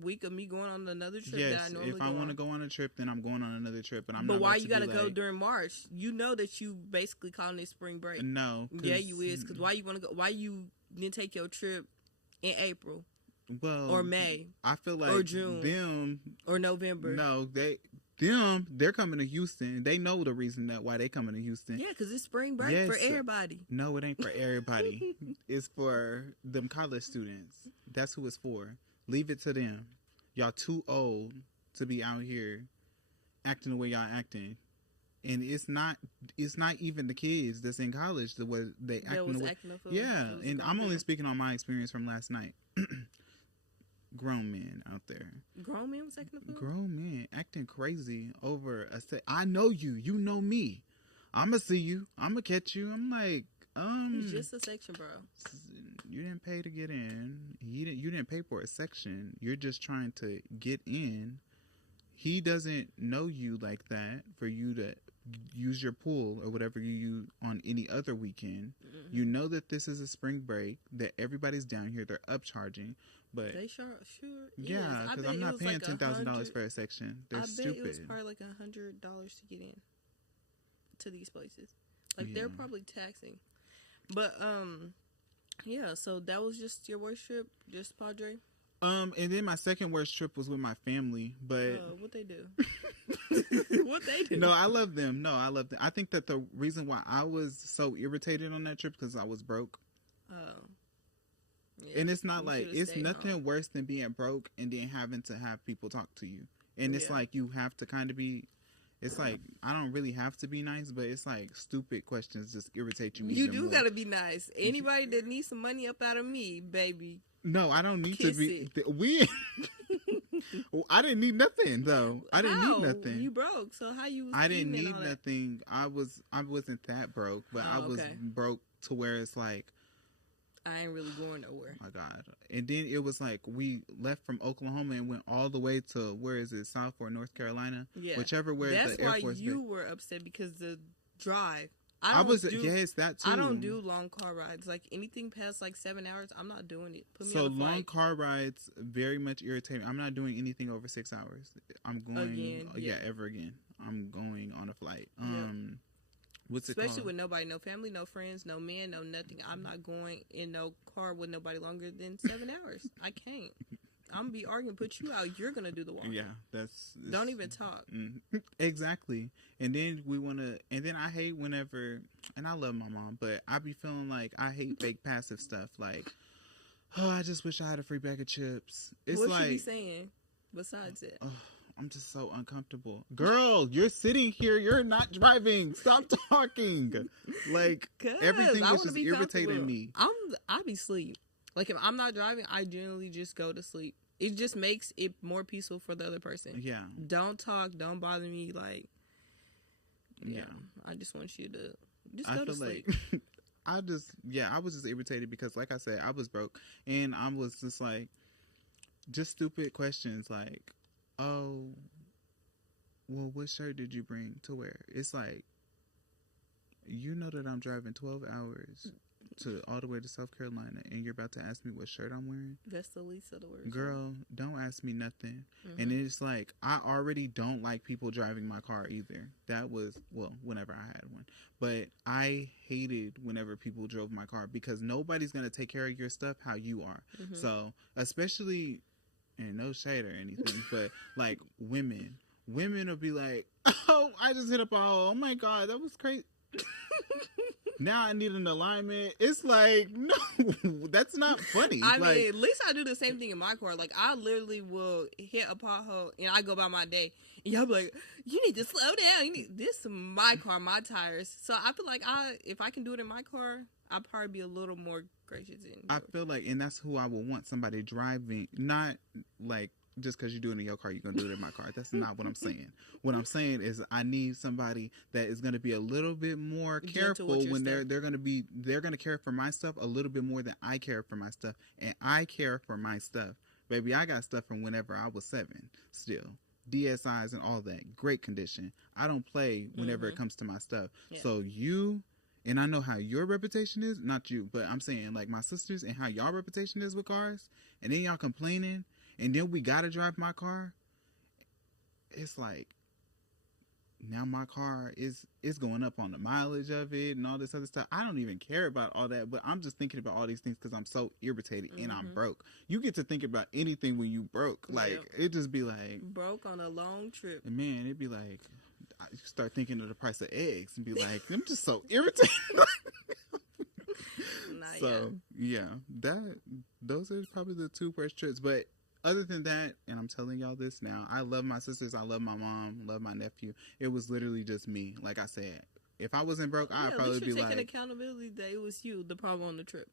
week of me going on another trip Yes, that I normally if I want to go on a trip, then I'm going on another trip. But But why you gotta go during March? You know that you basically calling it spring break. No. Yeah, you is. Because why you want to go? Why you didn't take your trip in April? Well, or May. I feel like or June. Them or November. No, they're coming to Houston. They know the reason why they coming to Houston. Yeah, because it's spring break for everybody. No, it ain't for everybody. It's for them college students. That's who it's for. Leave it to them. Y'all too old to be out here acting the way y'all acting. And it's not even the kids that's in college the way they acting the way. Yeah, and I'm only speaking on my experience from last night. Grown men out there. Grown men was acting the fool? Grown men acting crazy over a set. I know you. You know me. I'ma see you. I'ma catch you. I'm like, it's just a section, bro. You didn't pay to get in. You didn't pay for a section. You're just trying to get in. He doesn't know you like that for you to use your pool or whatever you use on any other weekend. Mm-hmm. You know that this is a spring break, that everybody's down here. They're upcharging. But they sure. Yeah, because I'm not paying $10,000 for a section. They're stupid. It was probably like $100 to get in to these places. Like they're probably taxing. But yeah. So that was just your worst trip, just Padre. And then my second worst trip was with my family. But what they do? What they do? No, I love them. I think that the reason why I was so irritated on that trip because I was broke. Oh. Yeah, and it's not like it's nothing worse than being broke and then having to have people talk to you. And it's like you have to kind of be. It's like I don't really have to be nice, but it's like stupid questions just irritate you. You do gotta be nice. Anybody that needs some money up out of me, baby. No, I don't need to be. We. I didn't need nothing though. I didn't need nothing. You broke, so how you? I didn't need nothing. I wasn't that broke, but I was broke to where it's like. I ain't really going nowhere. Oh my God. And then it was like we left from Oklahoma and went all the way to, where is it, South or North Carolina? Yeah. Whichever where That's the Air Force. That's why you were upset, because the drive. Yes, that too. I don't do long car rides. Like anything past like 7 hours, I'm not doing it. Put me on a flight. Long car rides very much irritate me. I'm not doing anything over 6 hours. I'm going again, ever again. I'm going on a flight. What's it Especially called? with nobody, no family, no friends, no man, no nothing. I'm not going in no car with nobody longer than 7 hours. I can't. I'm gonna be arguing, put you out. You're gonna do the walk. Yeah, don't even talk. Exactly. And then and then I hate whenever, and I love my mom, but I be feeling like I hate fake passive stuff. Like, oh, I just wish I had a free bag of chips. It's what like, she be saying besides it? I'm just so uncomfortable. Girl, you're sitting here. You're not driving. Stop talking. Like, everything is just irritating me. I be asleep. Like, if I'm not driving, I generally just go to sleep. It just makes it more peaceful for the other person. Yeah. Don't talk. Don't bother me. Like, yeah. I just want you to just go to sleep. Like, I was just irritated because, like I said, I was broke. And I was just like, just stupid questions like, oh, well, what shirt did you bring to wear? It's like, you know that I'm driving 12 hours all the way to South Carolina, and you're about to ask me what shirt I'm wearing? That's the least of the words. Girl, don't ask me nothing. Mm-hmm. And it's like, I already don't like people driving my car either. That was, well, whenever I had one. But I hated whenever people drove my car because nobody's going to take care of your stuff how you are. Mm-hmm. So, especially... and no shade or anything, but like women will be like, oh, I just hit up a hole. Oh my God, that was crazy. Now I need an alignment. It's like, no, that's not funny. I mean, at least I do the same thing in my car. Like, I literally will hit a pothole and I go by my day. And y'all be like, you need to slow down. This is my car, my tires. So I feel like if I can do it in my car, I'll probably be a little more gracious. I feel like, and that's who I would want, somebody driving, not like, just because you do it in your car, you're going to do it in my car. That's not what I'm saying. What I'm saying is I need somebody that is going to be a little bit more careful when they're going to care for my stuff a little bit more than I care for my stuff. And I care for my stuff. Baby, I got stuff from whenever I was 7 still. DSIs and all that. Great condition. I don't play whenever it comes to my stuff. Yeah. So and I know how your reputation is, not you, but I'm saying like my sisters and how y'all reputation is with cars, and then y'all complaining, and then we gotta drive my car. It's like, now my car is going up on the mileage of it and all this other stuff. I don't even care about all that, but I'm just thinking about all these things because I'm so irritated and I'm broke. You get to think about anything when you broke. Like, it just be like... Broke on a long trip. And man, it'd be like... You start thinking of the price of eggs and be like, I'm just so irritated. Those are probably the 2 worst trips. But other than that, and I'm telling y'all this now, I love my sisters, I love my mom, love my nephew. It was literally just me. Like I said, if I wasn't broke, I'd probably be like... taking accountability that it was you, the problem on the trip.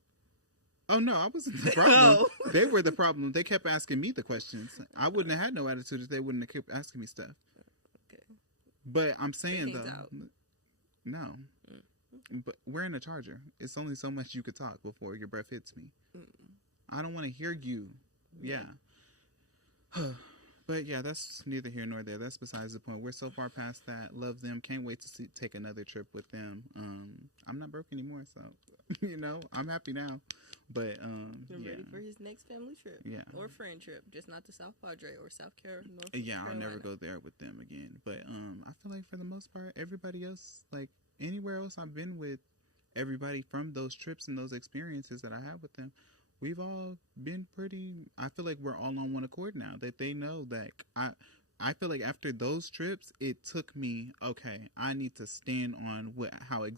Oh, no, I wasn't the problem. They were the problem. They kept asking me the questions. I wouldn't have had no attitude if they wouldn't have kept asking me stuff. But I'm saying, though, no. But we're in a Charger. It's only so much you could talk before your breath hits me. I don't want to hear you. Yeah. But yeah, that's neither here nor there. That's besides the point. We're so far past that. Love them. Can't wait to take another trip with them. I'm not broke anymore, so, I'm happy now. But, ready for his next family trip. Yeah. Or friend trip. Just not to South Padre or South Carolina. Yeah, I'll never go there with them again. But, I feel like for the most part, everybody else, like, anywhere else I've been with, everybody from those trips and those experiences that I had with them, we've all been I feel like we're all on one accord now, that they know that I feel like after those trips, it took me, okay, I need to stand on how I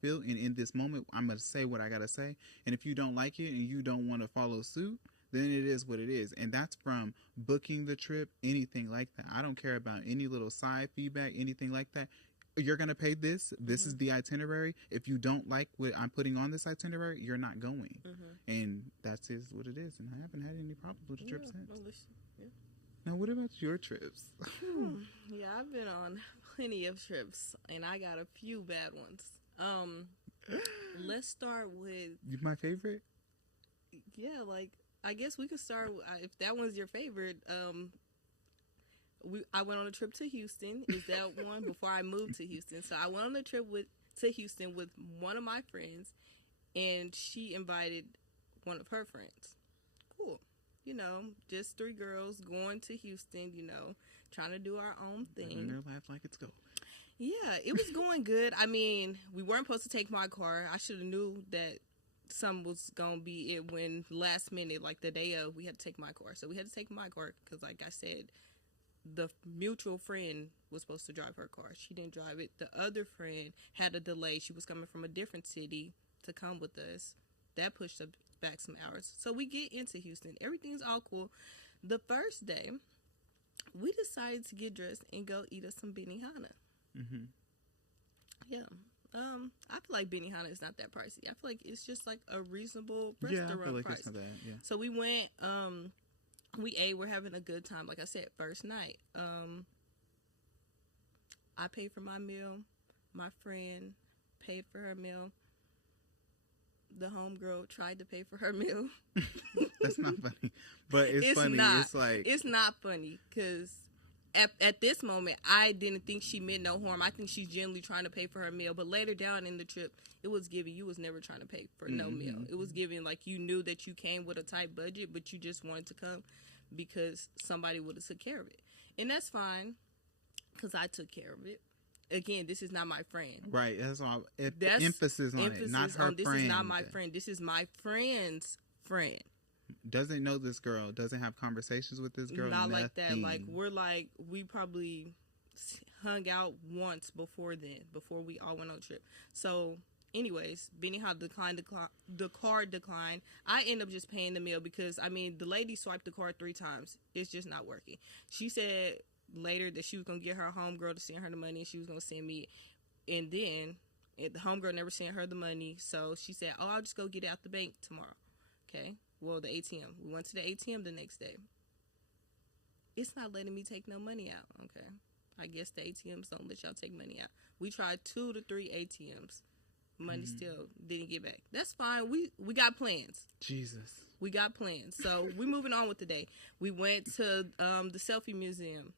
feel. And in this moment, I'm going to say what I got to say. And if you don't like it and you don't want to follow suit, then it is what it is. And that's from booking the trip, anything like that. I don't care about any little side feedback, anything like that. You're going to pay this. This is the itinerary. If you don't like what I'm putting on this itinerary, you're not going. And that's what it is. And I haven't had any problems with the trip since. Now, what about your trips? Yeah, I've been on plenty of trips, and I got a few bad ones. Let's start with... My favorite? Yeah, like, I guess we could start with, if that one's your favorite, I went on a trip to Houston. Is that one? Before I moved to Houston. So I went on a trip to Houston with one of my friends, and she invited one of her friends. Cool. Just 3 girls going to Houston, trying to do our own thing. Living their life like it's gold. Yeah, it was going good. I mean, we weren't supposed to take my car. I should have knew that something was going to be it when last minute, like the day of, we had to take my car. So we had to take my car because, like I said, the mutual friend was supposed to drive her car. She didn't drive it. The other friend had a delay. She was coming from a different city to come with us. That pushed us back some hours. So we get into Houston. Everything's all cool. The first day, we decided to get dressed and go eat us some Benihana. Yeah. I feel like Benihana is not that pricey. I feel like it's just like a reasonable restaurant I feel like price. it's not bad. Yeah. So we went, we ate, we're having a good time. Like I said, first night. I paid for my meal. My friend paid for her meal. The homegirl tried to pay for her meal. That's not funny. But it's funny. Not. It's not funny because at this moment, I didn't think she meant no harm. I think she's genuinely trying to pay for her meal. But later down in the trip, it was giving you was never trying to pay for no meal. It was giving like you knew that you came with a tight budget, but you just wanted to come because somebody would have took care of it. And that's fine because I took care of it. Again, this is not my friend. Right. That's all. Emphasis on it. Not her friend. This is not my friend. This is my friend's friend. Doesn't know this girl. Doesn't have conversations with this girl. Not like that. Like, we probably hung out once before then, before we all went on a trip. So, anyways, Benny how the card declined. I end up just paying the meal because, I mean, the lady swiped the card 3 times. It's just not working. She said later that she was going to get her homegirl to send her the money and she was going to send me. And then the homegirl never sent her the money. So she said, oh, I'll just go get it out the bank tomorrow. Okay. Well, the ATM. We went to the ATM the next day. It's not letting me take no money out. Okay. I guess the ATMs don't let y'all take money out. We tried 2 to 3 ATMs. Money still didn't get back. That's fine. We got plans. Jesus. We got plans. So we're moving on with the day. We went to the selfie museum.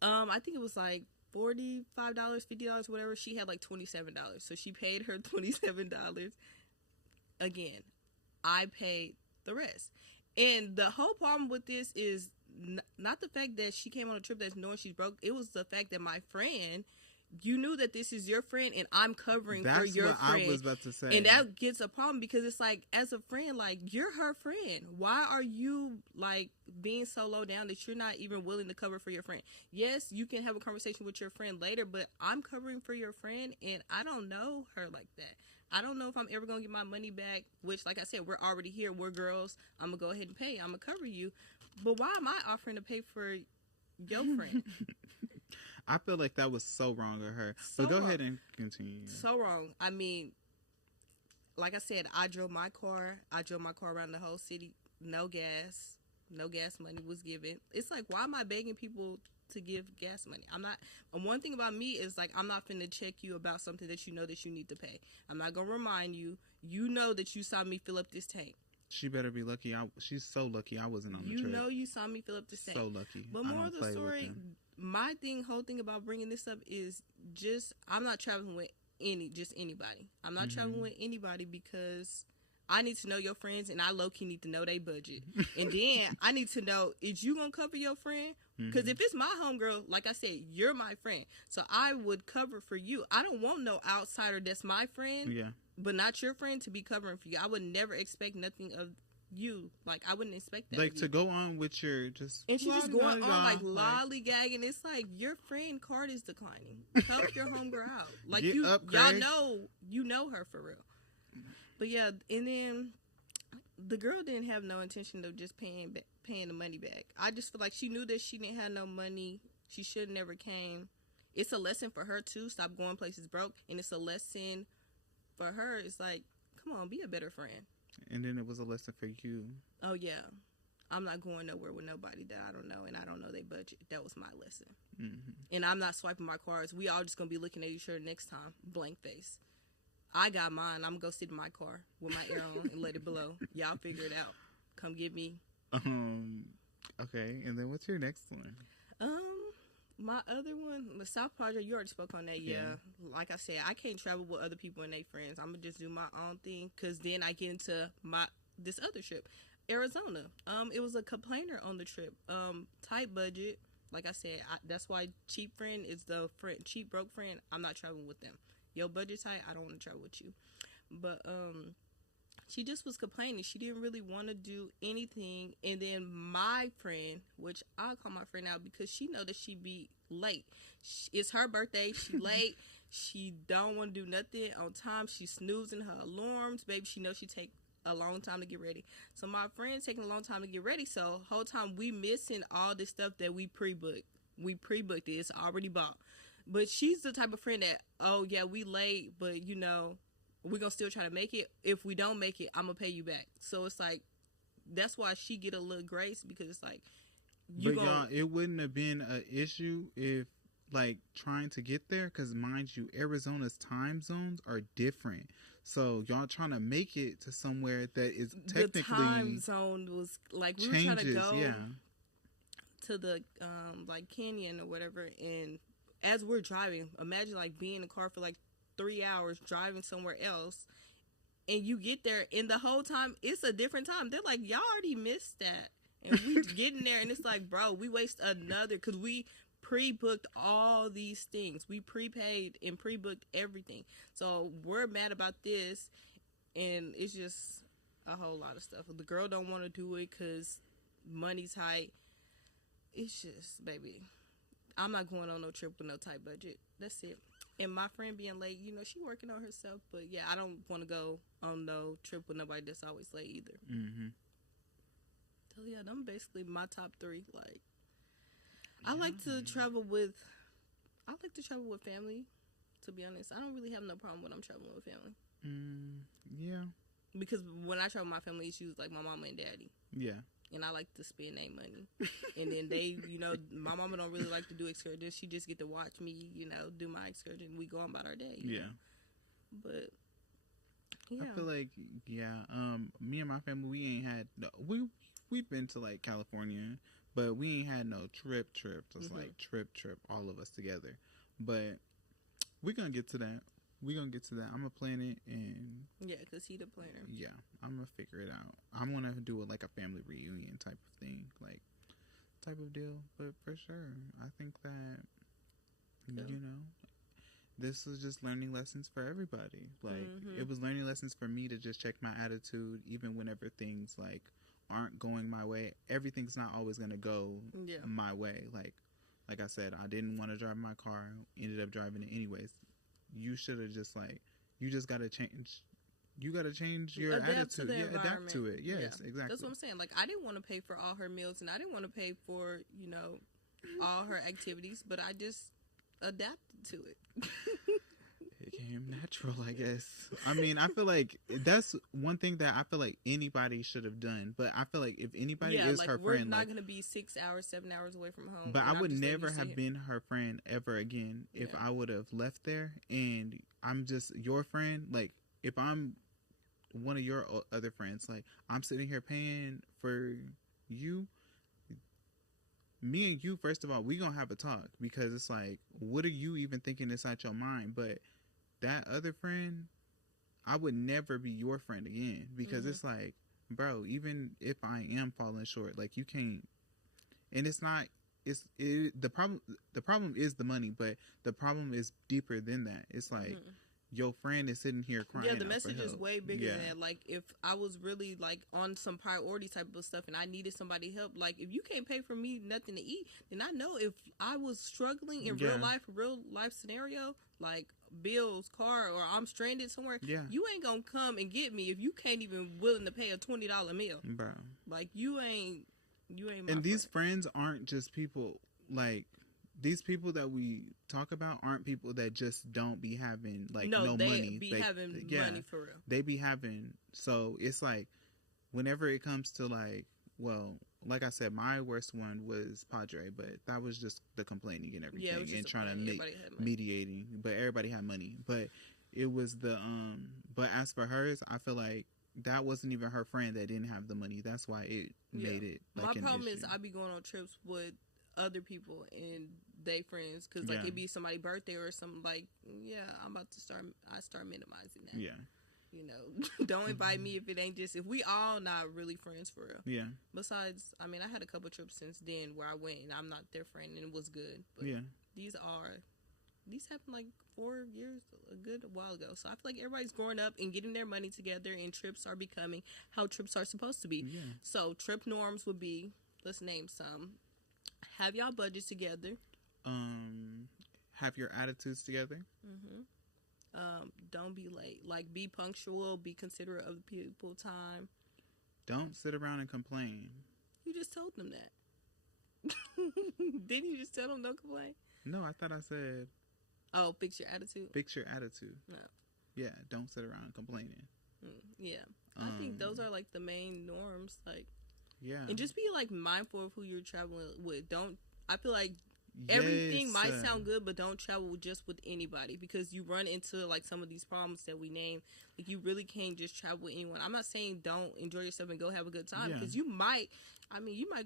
I think it was like $45, $50, whatever. She had like $27. So she paid her $27. Again, I paid the rest. And the whole problem with this is not the fact that she came on a trip that's knowing she's broke. It was the fact that my friend, you knew that this is your friend and I'm covering for your friend. That's what I was about to say. And that gets a problem because it's like, as a friend, like, you're her friend. Why are you, like, being so low down that you're not even willing to cover for your friend? Yes, you can have a conversation with your friend later, but I'm covering for your friend and I don't know her like that. I don't know if I'm ever going to get my money back, which, like I said, we're already here. We're girls. I'm going to go ahead and pay. I'm going to cover you. But why am I offering to pay for your friend? I feel like that was so wrong of her. But go ahead and continue. So wrong. I mean, like I said, I drove my car around the whole city. No gas. No gas money was given. It's like, why am I begging people to give gas money? I'm not. One thing about me is, like, I'm not finna check you about something that you know that you need to pay. I'm not gonna remind you. You know that you saw me fill up this tank. She better be lucky. She's so lucky I wasn't on the trip. You know you saw me fill up this tank. So lucky. But more of the story, my whole thing about bringing this up is just, I'm not traveling with anybody. I'm not traveling with anybody because I need to know your friends and I low-key need to know their budget. And then I need to know, is you going to cover your friend? Because if it's my homegirl, like I said, you're my friend. So I would cover for you. I don't want no outsider that's my friend, but not your friend, to be covering for you. I would never expect nothing of you. Like, I wouldn't expect that. Like, to go on with your just... And she's just going on, like, lollygagging. It's like, your friend card is declining. Help your homegirl out. Like, y'all know, you know her for real. But yeah, and then the girl didn't have no intention of just paying the money back. I just feel like she knew that she didn't have no money. She should have never came. It's a lesson for her too. Stop going places broke. And it's a lesson for her. It's like, come on, be a better friend. And then it was a lesson for you. Oh yeah, I'm not going nowhere with nobody that I don't know and I don't know their budget. That was my lesson. And I'm not swiping my cards. We all just gonna be looking at each other next time, blank face. I got mine. I'm going to go sit in my car with my air on and let it blow. Y'all figure it out. Come get me. Okay. And then what's your next one? My other one, the South Project, you already spoke on that. Yeah. Like I said, I can't travel with other people and their friends. I'm going to just do my own thing because then I get into this other trip, Arizona. It was a complainer on the trip. Tight budget. Like I said, that's why cheap friend is the friend. Cheap broke friend, I'm not traveling with them. Your budget tight, I don't want to travel with you. But she just was complaining. She didn't really want to do anything. And then my friend, which I'll call my friend out because she know that she be late. It's her birthday. She late. She don't want to do nothing on time. She snoozing her alarms. Baby, she knows she take a long time to get ready. So my friend's taking a long time to get ready. So whole time we missing all this stuff that we pre-booked. We pre-booked it. It's already bought. But she's the type of friend that, oh, yeah, we late, but, you know, we're going to still try to make it. If we don't make it, I'm going to pay you back. So it's like, that's why she get a little grace because it's like, y'all, it wouldn't have been an issue if, like, trying to get there. Because, mind you, Arizona's time zones are different. So y'all trying to make it to somewhere that is technically... The time zone was, like, we were trying to go to the, like, canyon or whatever, and... As we're driving, imagine like being in the car for like 3 hours driving somewhere else and you get there and the whole time it's a different time. They're like, y'all already missed that. And we get in there and it's like, bro, we waste another because we pre-booked all these things. We prepaid and pre-booked everything. So we're mad about this and it's just a whole lot of stuff. The girl don't want to do it because money's tight. It's just, baby... I'm not going on no trip with no tight budget. That's it. And my friend being late, you know, she working on herself. But yeah, I don't want to go on no trip with nobody that's always late either. Mm-hmm. So yeah, them basically my top 3. Like, I like to travel with family. To be honest, I don't really have no problem when I'm traveling with family. Yeah. Because when I travel with my family, it's usually like my mama and daddy. Yeah. And I like to spend their money. And then they, you know, my mama don't really like to do excursions. She just get to watch me, you know, do my excursion. We go on about our day. Yeah. Know? But, yeah. I feel like, me and my family, we ain't had, we've been to, like, California, but we ain't had no trip. It's like trip, all of us together. But we're going to get to that. I'm going to plan it, and... Yeah, because he the planner. Yeah, I'm going to figure it out. I'm going to do it like a family reunion type of thing, like, type of deal. But for sure, I think that, you know, this was just learning lessons for everybody. Like, it was learning lessons for me to just check my attitude, even whenever things, like, aren't going my way. Everything's not always going to go my way. Like I said, I didn't want to drive my car, ended up driving it anyways. You should have just, like, you just got to change. You got to change your attitude. Adapt to it. Yes, exactly. That's what I'm saying. Like, I didn't want to pay for all her meals, and I didn't want to pay for, you know, all her activities, but I just adapted to it. It came natural, I guess. I mean, I feel like that's one thing that I feel like anybody should have done. But I feel like if anybody is like, her we're friend, not going to be 6 hours, 7 hours away from home. But I would never have been her friend ever again if I would have left there. And I'm just your friend. Like, if I'm one of your other friends, like, I'm sitting here paying for you. Me and you, first of all, we gonna have a talk, because it's like, what are you even thinking inside your mind? But that other friend, I would never be your friend again, because it's like, bro, even if I am falling short, like, you can't. And it's not. The problem is the money, but the problem is deeper than that. It's like, your friend is sitting here crying. Yeah, the message is way bigger than that. Like, if I was really, like, on some priority type of stuff and I needed somebody help, like, if you can't pay for me nothing to eat, then I know if I was struggling in real life scenario, like bills, car, or I'm stranded somewhere, you ain't gonna come and get me if you can't even willing to pay a $20 meal. Bro. Like, you ain't my And friend. these friends aren't just people, like, these people that we talk about aren't people that just don't be having, like, no money. They be having money for real. They be having, so it's like, whenever it comes to, like, well, like I said, my worst one was Padre, but that was just the complaining and everything, and trying to make mediating, but everybody had money. But it was the, but as for hers, I feel like that wasn't even her friend that didn't have the money. That's why it made it, like, my problem issue. is I be going on trips with other people and they friends, because like it be somebody's birthday or something, like, I start minimizing that. You know, don't invite me if it ain't just, if we all not really friends for real. Besides, I mean, I had a couple trips since then where I went and I'm not their friend and it was good, but these happened like 4 years, a good while ago. So I feel like everybody's growing up and getting their money together, and trips are becoming how trips are supposed to be. So trip norms would be, let's name some. Have y'all budget together. Have your attitudes together. Don't be late. Like, be punctual. Be considerate of people's time. Don't sit around and complain. You just told them that. Didn't you just tell them don't complain? No, I thought I said. Oh, fix your attitude. Fix your attitude. No. Yeah, don't sit around complaining. Yeah, I think those are like the main norms. Like, yeah, and just be like mindful of who you're traveling with. I feel like everything might sound good, but don't travel just with anybody, because you run into like some of these problems that we name. Like, you really can't just travel with anyone. I'm not saying don't enjoy yourself and go have a good time, because you might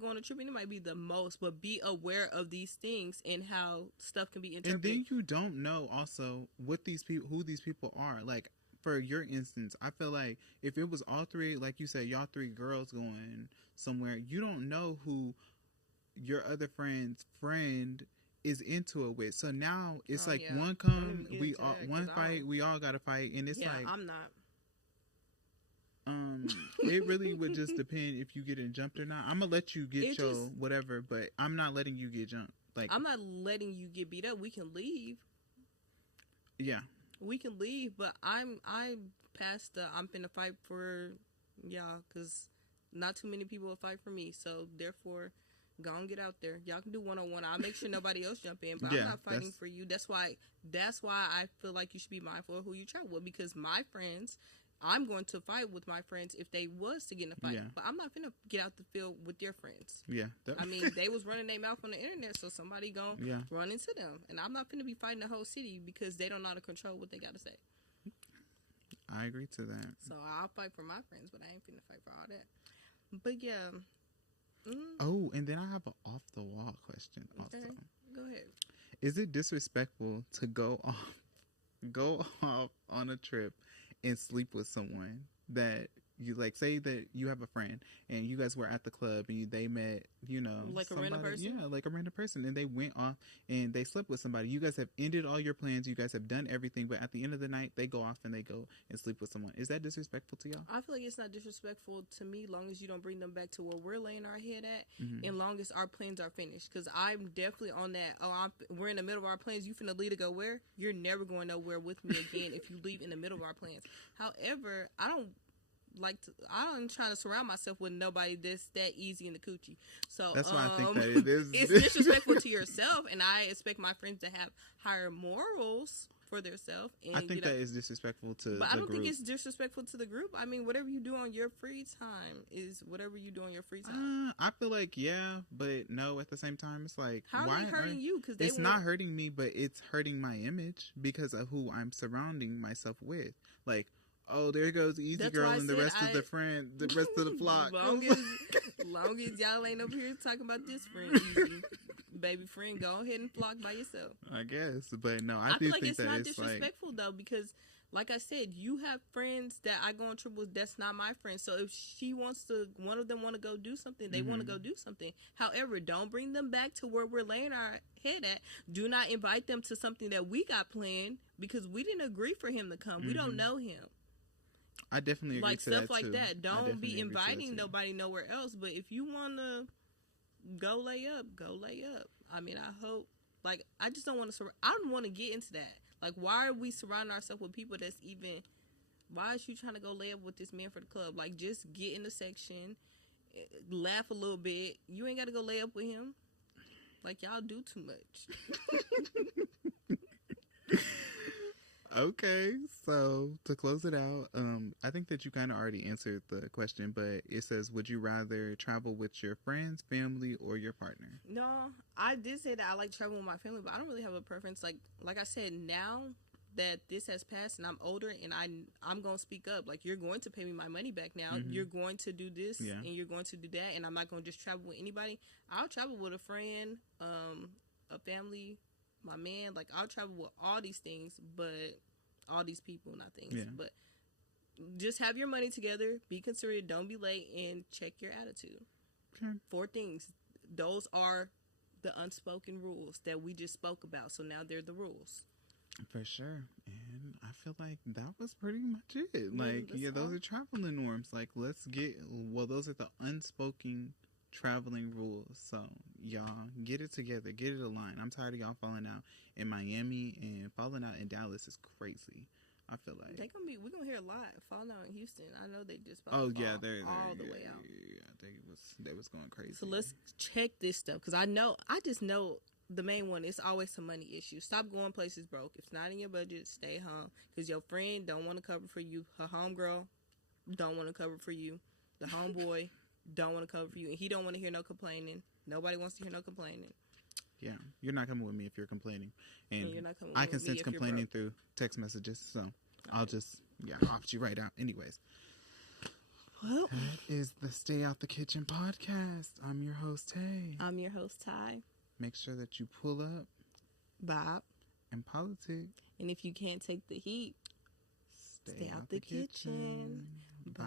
go on a trip and it might be the most, but be aware of these things and how stuff can be interpreted. And then you don't know also what these people, who these people are. Like, for your instance, I feel like if it was all three, like you said, y'all 3 girls going somewhere, you don't know who your other friend's friend is into it with. So now it's one come, one fight, we all got to fight, and it's like, I'm not. It really would just depend if you getting jumped or not. I'm gonna let you get your whatever, but I'm not letting you get jumped. Like, I'm not letting you get beat up. We can leave. Yeah. We can leave, but I'm past the I'm finna fight for y'all, because not too many people will fight for me. So therefore, go and get out there. Y'all can do one-on-one. I'll make sure nobody else jump in, but I'm not fighting for you. That's why I feel like you should be mindful of who you travel with, because my friends, I'm going to fight with my friends if they was to get in a fight. Yeah. But I'm not finna get out the field with their friends. Yeah. I mean, they was running their mouth on the internet, so somebody gonna run into them. And I'm not finna be fighting the whole city because they don't know how to control what they gotta say. I agree to that. So I'll fight for my friends, but I ain't finna fight for all that. But yeah. Oh, and then I have an off-the-wall question also. Okay. Go ahead. Is it disrespectful to go off on a trip and sleep with someone that you like? Say that you have a friend and you guys were at the club and they met, you know, like somebody, a random person. Yeah, like a random person, and they went off and they slept with somebody. You guys have ended all your plans. You guys have done everything, but at the end of the night, they go off and they go and sleep with someone. Is that disrespectful to y'all? I feel like it's not disrespectful to me, long as you don't bring them back to where we're laying our head at, and long as our plans are finished. Because I'm definitely on that. We're in the middle of our plans. You finna leave to go where? You're never going nowhere with me again if you leave in the middle of our plans. However, I'm trying to surround myself with nobody that's that easy in the coochie. So that's why I think that it is. It's disrespectful to yourself, and I expect my friends to have higher morals for themselves. I think that is disrespectful to the group. But I don't think it's disrespectful to the group. I mean, whatever you do on your free time is whatever you do on your free time. I feel like, yeah, but no, at the same time, it's like, how are they hurting you? Because it's not hurting me, but it's hurting my image because of who I'm surrounding myself with. Like, oh, there goes Easy Girl and the rest of the flock. Long as y'all ain't up here talking about this friend, Easy. Baby friend, go ahead and flock by yourself. I guess, but no, I feel like it's not disrespectful though, because like I said, you have friends that I go on trip with. That's not my friend. So if one of them want to go do something, they want to go do something. However, don't bring them back to where we're laying our head at. Do not invite them to something that we got planned because we didn't agree for him to come. We don't know him. I definitely agree to that, stuff like that. Don't be inviting nobody nowhere else. But if you want to go lay up, go lay up. I mean, I hope. Like, I just don't want to. I don't want to get into that. Like, why are we surrounding ourselves with people that's even? Why is you trying to go lay up with this man for the club? Like, just get in the section, laugh a little bit. You ain't got to go lay up with him. Like, y'all do too much. Okay, so to close it out, I think that you kind of already answered the question, but it says, would you rather travel with your friends, family, or your partner? No, I did say that I like traveling with my family, but I don't really have a preference. Like I said, now that this has passed and I'm older and I'm going to speak up. Like, you're going to pay me my money back now. You're going to do this and you're going to do that, and I'm not going to just travel with anybody. I'll travel with a friend, a family, my man. Like, I'll travel with all these things, but all these people, not things. But just have your money together, be considerate, don't be late, and check your attitude. Okay. 4 things. Those are the unspoken rules that we just spoke about. So now they're the rules. For sure. And I feel like that was pretty much it. Like, those are traveling norms. Like, those are the unspoken traveling rules. So y'all get it together, get it aligned. I'm tired of y'all falling out in Miami, and falling out in Dallas is crazy. I feel like we're gonna hear a lot falling out in Houston. I know they just they're all the way out. Yeah, they was going crazy. So let's check this stuff, because I just know the main one is always some money issues. Stop going places broke. If it's not in your budget, stay home, because your friend don't want to cover for you. Her homegirl don't want to cover for you. The homeboy don't want to cover for you, and he don't want to hear no complaining. Nobody wants to hear no complaining. Yeah, you're not coming with me if you're complaining, and you're not coming I with can me sense if complaining through text messages. So I'll just opt you right out. Anyways, well, that is the Stay Out the Kitchen podcast. I'm your host, Tay. I'm your host, Ty. Make sure that you pull up, Bob, and politic. And if you can't take the heat, stay out the kitchen. Bye.